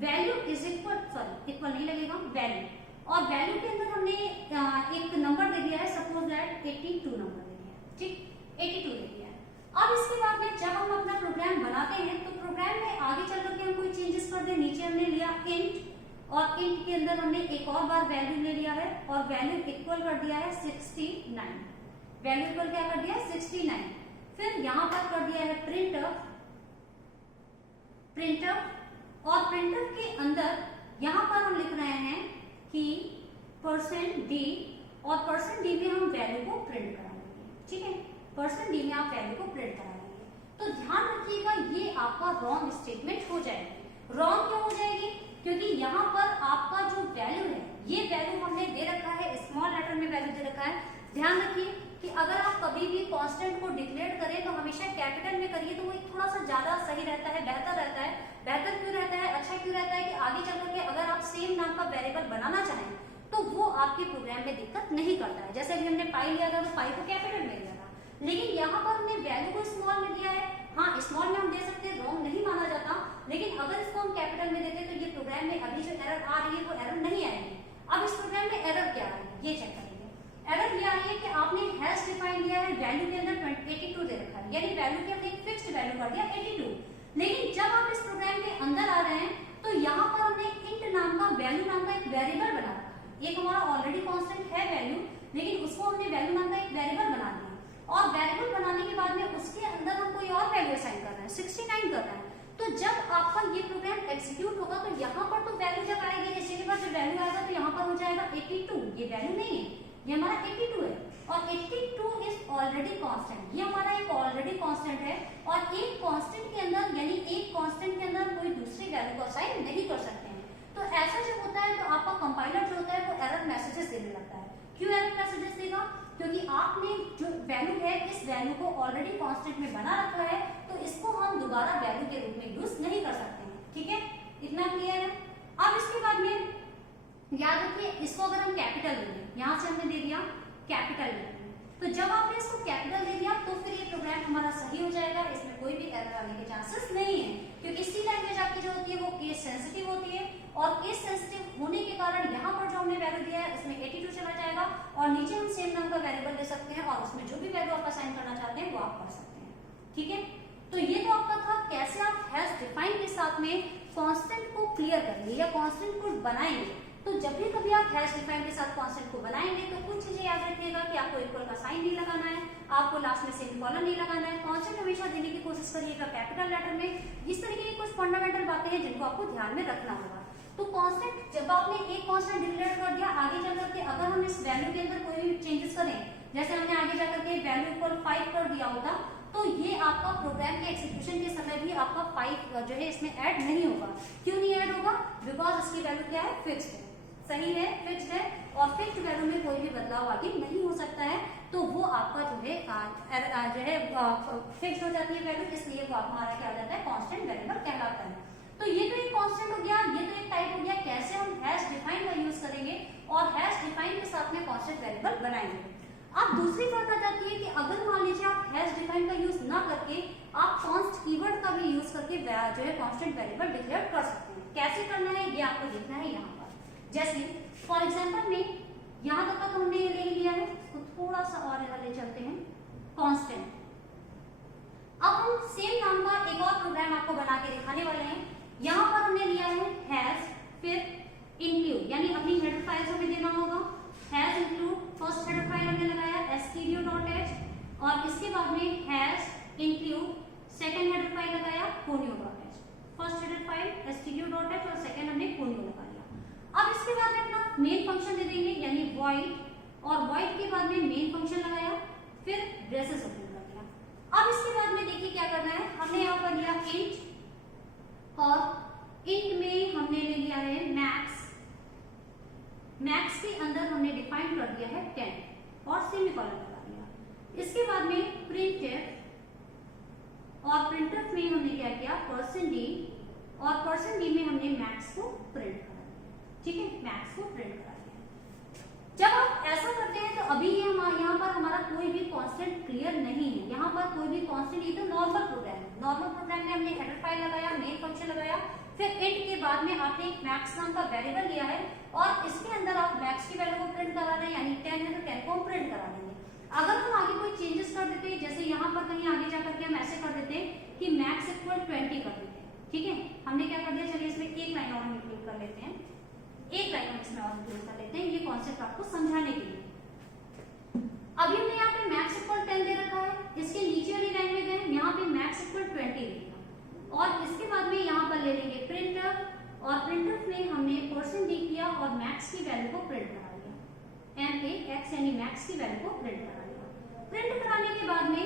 वैल्यू इज इक्वल नहीं लगेगा, वैल्यू। और वैल्यू के अंदर हमने एक नंबर दे दिया है, सपोज दैट 82 नंबर दे दिया है। ठीक, 82 दे दिया है। अब इसके बाद में जब हम अपना प्रोग्राम बनाते हैं तो प्रोग्राम में आगे चल करके हम कोई चेंजेस कर दे, नीचे हमने लिया इंट, और इंट के अंदर हमने एक और बार वैल्यू ले लिया है और वैल्यू इक्वल कर दिया है 69। वैल्यू इक्वल क्या कर दिया है, 69। फिर यहां पर कर दिया है प्रिंटफ, और प्रिंटफ के अंदर यहां पर हम लिख रहे हैं कि %d, और %d में हम वैल्यू को प्रिंट कराएंगे। ठीक है, %d में आप वैल्यू को प्रिंट कराएंगे। तो ध्यान रखिएगा ये आपका रॉन्ग स्टेटमेंट हो जाएगी। रॉन्ग क्यों हो जाएगी, क्योंकि यहाँ पर आपका जो वैल्यू है, ये वैल्यू हमने दे रखा है, स्मॉल लेटर में वैल्यू दे रखा है। ध्यान रखिए कि अगर आप कभी भी कांस्टेंट को डिक्लेयर करें तो हमेशा कैपिटल में करिए, तो वो थोड़ा सा ज्यादा सही रहता है, बेहतर रहता है। बेहतर क्यों रहता है, अच्छा क्यों रहता है कि आगे चल करके अगर आप सेम नाम का वेरिएबल बनाना चाहें तो वो आपके प्रोग्राम में दिक्कत नहीं करता है। जैसे अभी हमने पाई लिया था तो पाई को कैपिटल में लिया था, लेकिन यहाँ पर हमने वैल्यू को स्मॉल में दिया है। हाँ, स्मॉल में हम दे सकते हैं, रॉन्ग नहीं माना जाता, लेकिन अगर इसको हम कैपिटल में देते तो ये प्रोग्राम में अभी जो एरर आ रही है वो एरर नहीं आएगी। अब इस प्रोग्राम में एरर क्या आ रही है ये चेक करेंगे। एरर ये आ रही है कि आपने हैश डिफाइन दिया है, वैल्यू के अंदर 82 दे रखा है, यानी वैल्यू की हमने एक फिक्स्ड वैल्यू कर दिया 82। लेकिन जब आप इस प्रोग्राम के अंदर आ रहे हैं तो यहाँ पर हमने इंट नाम का, वैल्यू नाम का एक वेरिएबल बना रखा है। एक हमारा ऑलरेडी कांस्टेंट है वैल्यू, लेकिन उसको हमने वैल्यू नाम का एक वेरिएबल बना दिया, और वेरिएबल बनाने के बाद में उसके अंदर हम कोई और वैल्यू असाइन कर रहे हैं, 69 कर रहे हैं। तो जब आपका ये प्रोग्राम एग्जीक्यूट होगा तो यहाँ पर तो वैल्यू जब आएगी, इसके के बाद जब वैल्यू आएगा तो यहाँ पर हो जाएगा 82। ये वैल्यू नहीं है, ये हमारा 82 है, और 82 इज ऑलरेडी कांस्टेंट। ये हमारा एक ऑलरेडी कांस्टेंट है, और एक कांस्टेंट के अंदर, यानी एक कांस्टेंट के अंदर कोई दूसरी वैल्यू को असाइन नहीं कर सकते हैं। तो ऐसा जब होता है तो आपका कंपाइलर जो होता है वो एरर मैसेजेस देने लगता है। क्यों एरर मैसेजेस देगा, क्योंकि आपने जो वैल्यू है इस वैल्यू को ऑलरेडी कांस्टेंट में बना रखा है, तो इसको हम दोबारा वैल्यू के रूप में यूज नहीं कर सकते हैं। ठीक है, इतना क्लियर है। अब इसके बाद में याद रखिए, इसको अगर हम कैपिटल ले लें, यहाँ से हमने दे दिया कैपिटल ले, तो जब आपने इसको कैपिटल दे दिया तो फिर ये प्रोग्राम हमारा सही हो जाएगा, इसमें कोई भी एरर आने के चांसेस नहीं है, क्योंकि सी लैंग्वेज आपकी जो होती है वो केस सेंसिटिव होती है, और केस सेंसिटिव होने के कारण यहाँ पर जो हमने वैल्यू दिया है उसमें 82 चला जाएगा, और नीचे हम सेम नाम का वेरिएबल ले सकते हैं और उसमें जो भी वैल्यू आप असाइन करना चाहते हैं वो आप कर सकते हैं। ठीक है, तो ये तो आपका था कैसे आप हैश डिफाइन के साथ में कांस्टेंट को क्लियर करेंगे या कांस्टेंट को बनाएंगे। तो जब भी कभी आप हैश डिफाइन के साथ कांस्टेंट को बनाएंगे तो कुछ चीजें याद रखिएगा कि आपको इक्वल का साइन नहीं लगाना है, आपको लास्ट में सेमीकोलन नहीं लगाना है, कांस्टेंट हमेशा देने की कोशिश करिएगा कैपिटल लेटर में। इस तरीके की कुछ फंडामेंटल बातें हैं जिनको आपको ध्यान में रखना होगा। तो कांस्टेंट जब आपने एक कांस्टेंट डिक्लेयर कर दिया, आगे चल करके अगर हम इस वैल्यू के अंदर कोई भी चेंजेस करें, जैसे हमने आगे जाकर के वैल्यू इक्वल 5 कर दिया होता, तो ये आपका प्रोग्राम के एग्जीक्यूशन के समय भी आपका 5 जो है इसमें ऐड नहीं होगा। क्यों नहीं ऐड होगा, बिकॉज इसकी वैल्यू क्या है, फिक्स्ड है, सही है, फिक्स्ड है, और फिक्स्ड वैल्यू में कोई भी बदलाव आगे नहीं हो सकता है, तो वो आपका जो है फिक्स्ड हो जाती है वैल्यू, इसलिए वो हमारा क्या हो जाता है, कांस्टेंट वेरिएबल कहलाता है। तो ये तो एक कांस्टेंट हो गया, ये तो एक टाइप हो गया कैसे हम हैश डिफाइन का यूज करेंगे और हैश डिफाइन के साथ में कांस्टेंट वेरिएबल बनाएंगे। अब दूसरी बात आ जाती है कि अगर मान लीजिए आप हैश डिफाइन का यूज ना करके आप कॉन्स्ट कीवर्ड का भी यूज करके जो है कांस्टेंट वेरिएबल डिक्लेयर कर सकते हैं। कैसे करना है ये आपको देखना है यहाँ पर। जैसे फॉर एग्जाम्पल में यहाँ तक हमने ये ले लिया है, तो थोड़ा सा और ले चलते हैं कांस्टेंट। अब हम सेम नाम का एक और प्रोग्राम आपको बना के दिखाने वाले हैं। यहाँ पर हमने लिया है हैश, फिर इंक्लूड, यानी अपनी हेडर फाइल हमें देना होगा। Hash include first header file हमने लगाया stdio.h, और इसके बाद में hash include second header file लगाया conio.h। First header file stdio.h और सेकंड हमने conio लगा लिया। अब इसके बाद में अपना मेन फंक्शन दे देंगे, यानी void, और void के बाद में मेन फंक्शन लगाया, फिर ब्रेसेस ओपन कर दिया। अब इसके बाद में देखिए क्या करना है, हमने यहाँ पर लिया int, और int में हमने ले लिया है मैक्स। मैक्स के अंदर हमने डिफाइन कर दिया है 10 और सेमीकोलन लगा दिया। इसके बाद में printf, और printf में हमने क्या किया %d, और %d में हमने मैक्स को प्रिंट करा दिया। ठीक है, मैक्स को प्रिंट करा दिया। जब आप ऐसा करते हैं तो अभी ये यहाँ पर पर हमारा कोई भी कांस्टेंट क्लियर नहीं है, यहाँ पर कोई भी कांस्टेंट, ये तो नॉर्मल प्रोग्राम है। नॉर्मल प्रोग्राम में हमने हेडर फाइल लगाया, मेन फंक्शन लगाया, फिर इंट के बाद में आपने एक मैक्स नाम का वेरिएबल लिया है और इसके अंदर आप मैक्स की वैल्यू को प्रिंट करा रहे हैं, यानी 10 है तो 10 को प्रिंट करा देंगे। अगर हम आगे कोई चेंजेस कर देते हैं, जैसे यहाँ पर कहीं आगे जाकर के हम ऐसे कर देते हैं कि मैक्स इक्वल 20 कर देते हैं, ठीक है, हमने क्या कर दिया, चलिए इसमें एक लाइन और इंक्लूड कर लेते हैं, एक लाइन और इसमें और इंक्लूड कर लेते हैं, ये कॉन्सेप्ट आपको समझाने के लिए। अभी हमने यहाँ पे मैक्स इक्वल 10 दे रखा है, इसके नीचे वाली लाइन में गए, यहाँ पे मैक्स इक्वल 20 देगा और इसके बाद में यहाँ पर ले लेंगे प्रिंटफ, और प्रिंटफ में हमने %d किया और मैक्स की वैल्यू को प्रिंट करा दिया, max यानी मैक्स की वैल्यू को प्रिंट करा दिया। प्रिंट कराने के बाद में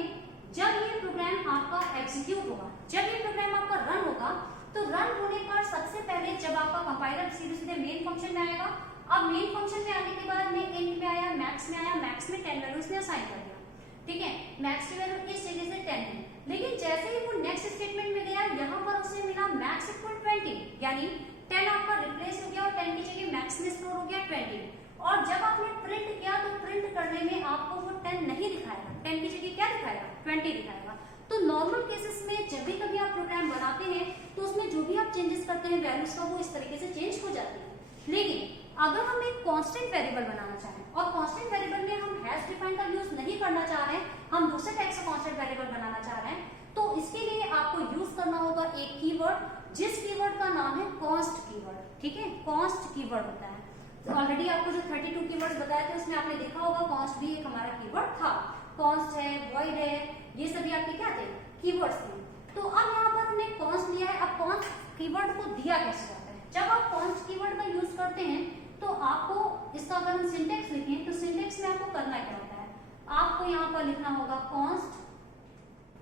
जब ये प्रोग्राम आपका एग्जीक्यूट होगा, जब ये प्रोग्राम आपका रन होगा, तो रन होने पर सबसे पहले जब आपका कंपाइलर सीधे सीधे मेन फंक्शन में आएगा, अब मेन फंक्शन में आने के बाद में इंट में आया, मैक्स में आया, मैक्स में 10 वैल्यू उसने असाइन कर दिया, ठीक है, मैक्स की वैल्यू इस जगह से 10 है, लेकिन जैसे ही वो नेक्स्ट स्टेटमेंट में गया, यहाँ पर उसे मिला मैक्स इक्वल 20, यानी 10 आपका रिप्लेस हो गया और 10 की जगह मैक्स में स्टोर हो गया 20, और जब आपने प्रिंट किया तो प्रिंट करने में आपको वो 10 नहीं दिखाएगा, 10 की जगह क्या दिखाएगा, 20 दिखाएगा। तो नॉर्मल केसेस में जब भी कभी आप प्रोग्राम बनाते हैं तो उसमें जो भी आप चेंजेस करते हैं वैल्यूज का, वो इस तरीके से चेंज हो जाती है। लेकिन अगर हम एक कांस्टेंट वेरिएबल बनाना चाहें और कांस्टेंट वेरिएबल में हम हैश डिफाइन का यूज नहीं करना चाह रहे हैं, हम दूसरे टाइप से कांस्टेंट वेरिएबल बनाना चाह रहे हैं, तो इसके लिए आपको यूज करना होगा एक कीवर्ड, जिस कीवर्ड का नाम है कॉन्स्ट कीवर्ड, ठीक है, कॉन्स्ट कीवर्ड होता है। तो ऑलरेडी आपको जो 32 कीवर्ड्स बताए थे उसमें आपने देखा होगा कॉन्स्ट भी एक हमारा कीवर्ड था, कॉन्स्ट है, वॉइड है, ये सभी आपके क्या थे, कीवर्ड्स थे। तो अब यहाँ पर हमने कॉन्स्ट लिया है, अब कॉन्स्ट कीवर्ड को दिया कैसे जाता है, जब आप कॉन्स्ट कीवर्ड का यूज करते हैं तो आपको इसका अगर हम सिंटेक्स लिखें तो सिंटेक्स में आपको करना क्या होता है, आपको यहाँ पर लिखना होगा कॉन्स्ट,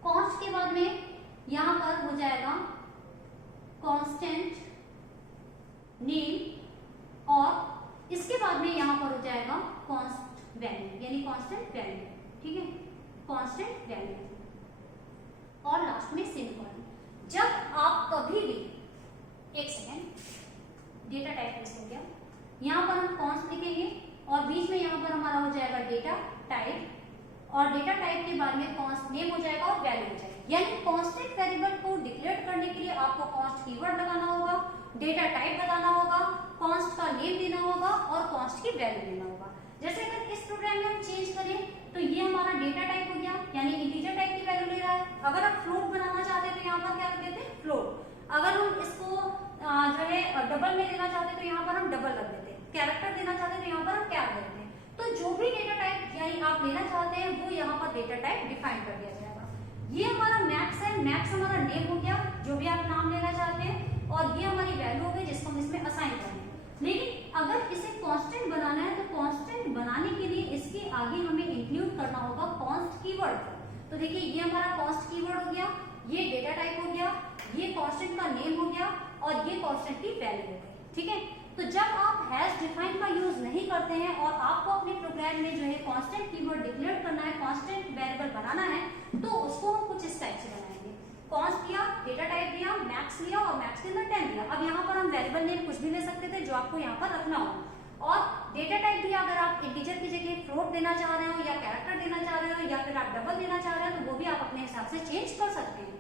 कॉन्स्ट के बाद में यहाँ पर हो जाएगा कांस्टेंट नेम और इसके बाद में यहाँ पर हो जाएगा कांस्ट वैल्यू, यानी कांस्टेंट वैल्यू, ठीक है, कांस्टेंट वैल्यू और लास्ट में सेमीकोलन। जब आप कभी भी, एक सेकेंड, डेटा टाइप मिस हो गया, यहाँ पर हम कॉन्स्ट लिखेंगे और बीच में यहाँ पर हमारा हो जाएगा डेटा टाइप, और डेटा टाइप के बाद में कॉन्स्ट नेम हो जाएगा और वैल्यू हो जाएगा, यानी कांस्टेंट वेरिएबल को डिक्लेयर करने के लिए आपको कॉन्स्ट कीवर्ड लगाना होगा, डेटा टाइप बताना होगा, कॉन्स्ट का नेम देना होगा और कॉन्स्ट की वैल्यू देना होगा। जैसे अगर इस प्रोग्राम में हम चेंज करें तो ये हमारा डेटा टाइप हो गया, यानी इंटीजर टाइप की वैल्यू ले रहा है। अगर आप फ्लोट बनाना चाहते हैं तो यहाँ पर क्या कर देते हैं, फ्लोट। अगर हम इसको जो है डबल में देना चाहते हैं तो यहाँ पर हम डबल रख देते हैं, कैरेक्टर देना चाहते हैं तो यहाँ पर हम क्या देते हैं। तो जो भी डेटा टाइप यानी आप लेना चाहते हैं वो यहाँ पर डेटा टाइप डिफाइन कर दिया जाएगा। ये हमारा मैक्स है, मैक्स हमारा नेम हो गया, जो भी आप नाम लेना चाहते हैं, और ये हमारी वैल्यू हो गई जिसको हम इसमें असाइन करेंगे। लेकिन अगर इसे कांस्टेंट बनाना है तो कांस्टेंट बनाने के लिए इसके आगे हमें इंक्लूड करना होगा कॉन्स्ट कीवर्ड। तो देखिए ये हमारा कॉन्स्ट कीवर्ड हो गया, ये डेटा टाइप हो गया, ये कांस्टेंट का नेम हो गया और ये कांस्टेंट की वैल्यू हो गई, ठीक है। तो जब आप हैश डिफाइन का यूज नहीं करते हैं और आपको अपने प्रोग्राम में जो है कांस्टेंट कीवर्ड डिक्लेयर करना है, कांस्टेंट वेरिएबल बनाना है, तो उसको हम कुछ इस टाइप से बनाएंगे। कॉन्स्ट दिया, डेटा टाइप दिया, मैक्स लिया और मैक्स के अंदर 10 दिया। अब यहाँ पर हम वेरिएबल नेम कुछ भी ले सकते थे जो आपको यहाँ पर रखना हो, और डेटा टाइप भी अगर आप इंटीजर की जगह फ्लोट देना चाह रहे हो या कैरेक्टर देना चाह रहे हो या फिर आप डबल देना चाह रहे हो तो वो भी आप अपने हिसाब से चेंज कर सकते हैं।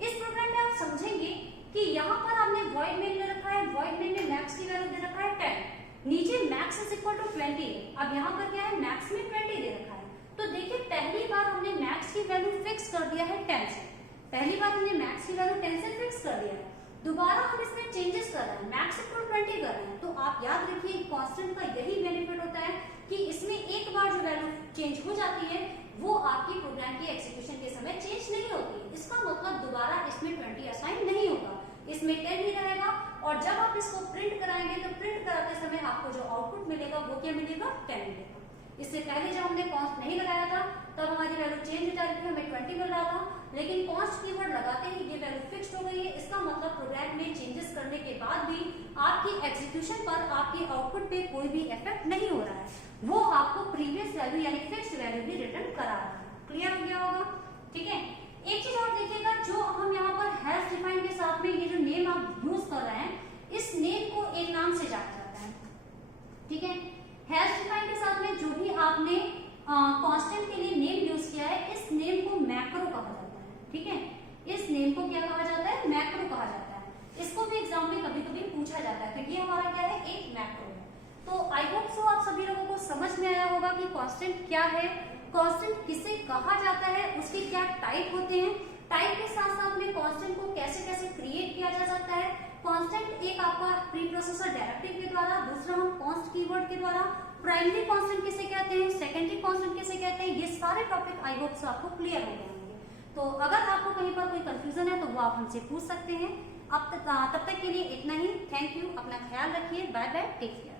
इस प्रोग्राम में आप समझेंगे कि यहाँ पर आपने वॉइड मेन ले रखा है, वॉइड मेन में मैक्स की वैल्यू दे रखा है 10, नीचे मैक्स इज इक्वल टू 20। अब यहाँ पर क्या है, मैक्स में 20 दे रखा है। तो देखिए पहली बार हमने मैक्स की वैल्यू फिक्स कर दिया है 10 से, पहली बार हमने मैक्स की वैल्यू 10 से फिक्स कर दिया है। दोबारा हम इसमें चेंजेस कर रहे हैं, मैक्स इक्वल 20 कर रहे हैं। तो आप याद रखिए कांस्टेंट का यही बेनिफिट होता है कि इसमें एक बार जो वैल्यू चेंज हो जाती है वो आपकी प्रोग्राम की एग्जीक्यूशन के समय चेंज नहीं होती। इसका मतलब दोबारा इसमें 20 असाइन नहीं होगा, इसमें 10 ही रहेगा। और जब आप इसको प्रिंट कराएंगे तो प्रिंट कराते समय आपको जो आउटपुट मिलेगा वो क्या मिलेगा, 10 मिलेगा। इससे पहले जब हमने कॉन्स्ट नहीं लगाया था तब हमारी वैल्यू चेंज हो जा रही थी, हमें 20 मिल रहा था, लेकिन कॉन्स्ट कीवर्ड लगाते ही ये वैल्यू फिक्स्ड हो गई है। इसका मतलब प्रोग्राम में चेंजेस करने के बाद भी आपकी एग्जीक्यूशन पर, आपके आउटपुट पे कोई भी इफेक्ट नहीं हो रहा है, वो आपको प्रीवियस वैल्यू यानी फिक्स्ड वैल्यू भी रिटर्न करा रहा है। क्लियर हो गया होगा, ठीक है। एक चीज और देखिएगा, जो हम यहाँ पर हैश डिफाइन के साथ में ये जो नेम आप यूज कर रहे हैं, इस नेम को एक नाम से जाना जाता है, ठीक है। हैश डिफाइन के साथ में जो भी आपने कांस्टेंट जाता है, तो ये हमारा क्या है, एक मैक्रो है। तो आई होप सो आप सभी लोगों को समझ में आया होगा कि कांस्टेंट क्या है, कांस्टेंट किसे कहा जाता है, उसके क्या टाइप होते हैं, टाइप के साथ साथ में कांस्टेंट को कैसे कैसे क्रिएट किया जा सकता है। कांस्टेंट एक आपका प्री प्रोसेसर डायरेक्टिव के द्वारा, दूसरा हम कॉन्स्ट कीवर्ड के द्वारा, प्राइमरी कांस्टेंट किसे कहते हैं, सेकेंडरी कांस्टेंट किसे कहते हैं, ये सारे टॉपिक आई होप सो आपको क्लियर हो गए होंगे। तो अगर आपको कहीं पर कोई कंफ्यूजन है तो वो आप हमसे पूछ सकते हैं। अब तब तक के लिए इतना ही। थैंक यू, अपना ख्याल रखिए, बाय बाय, टेक केयर।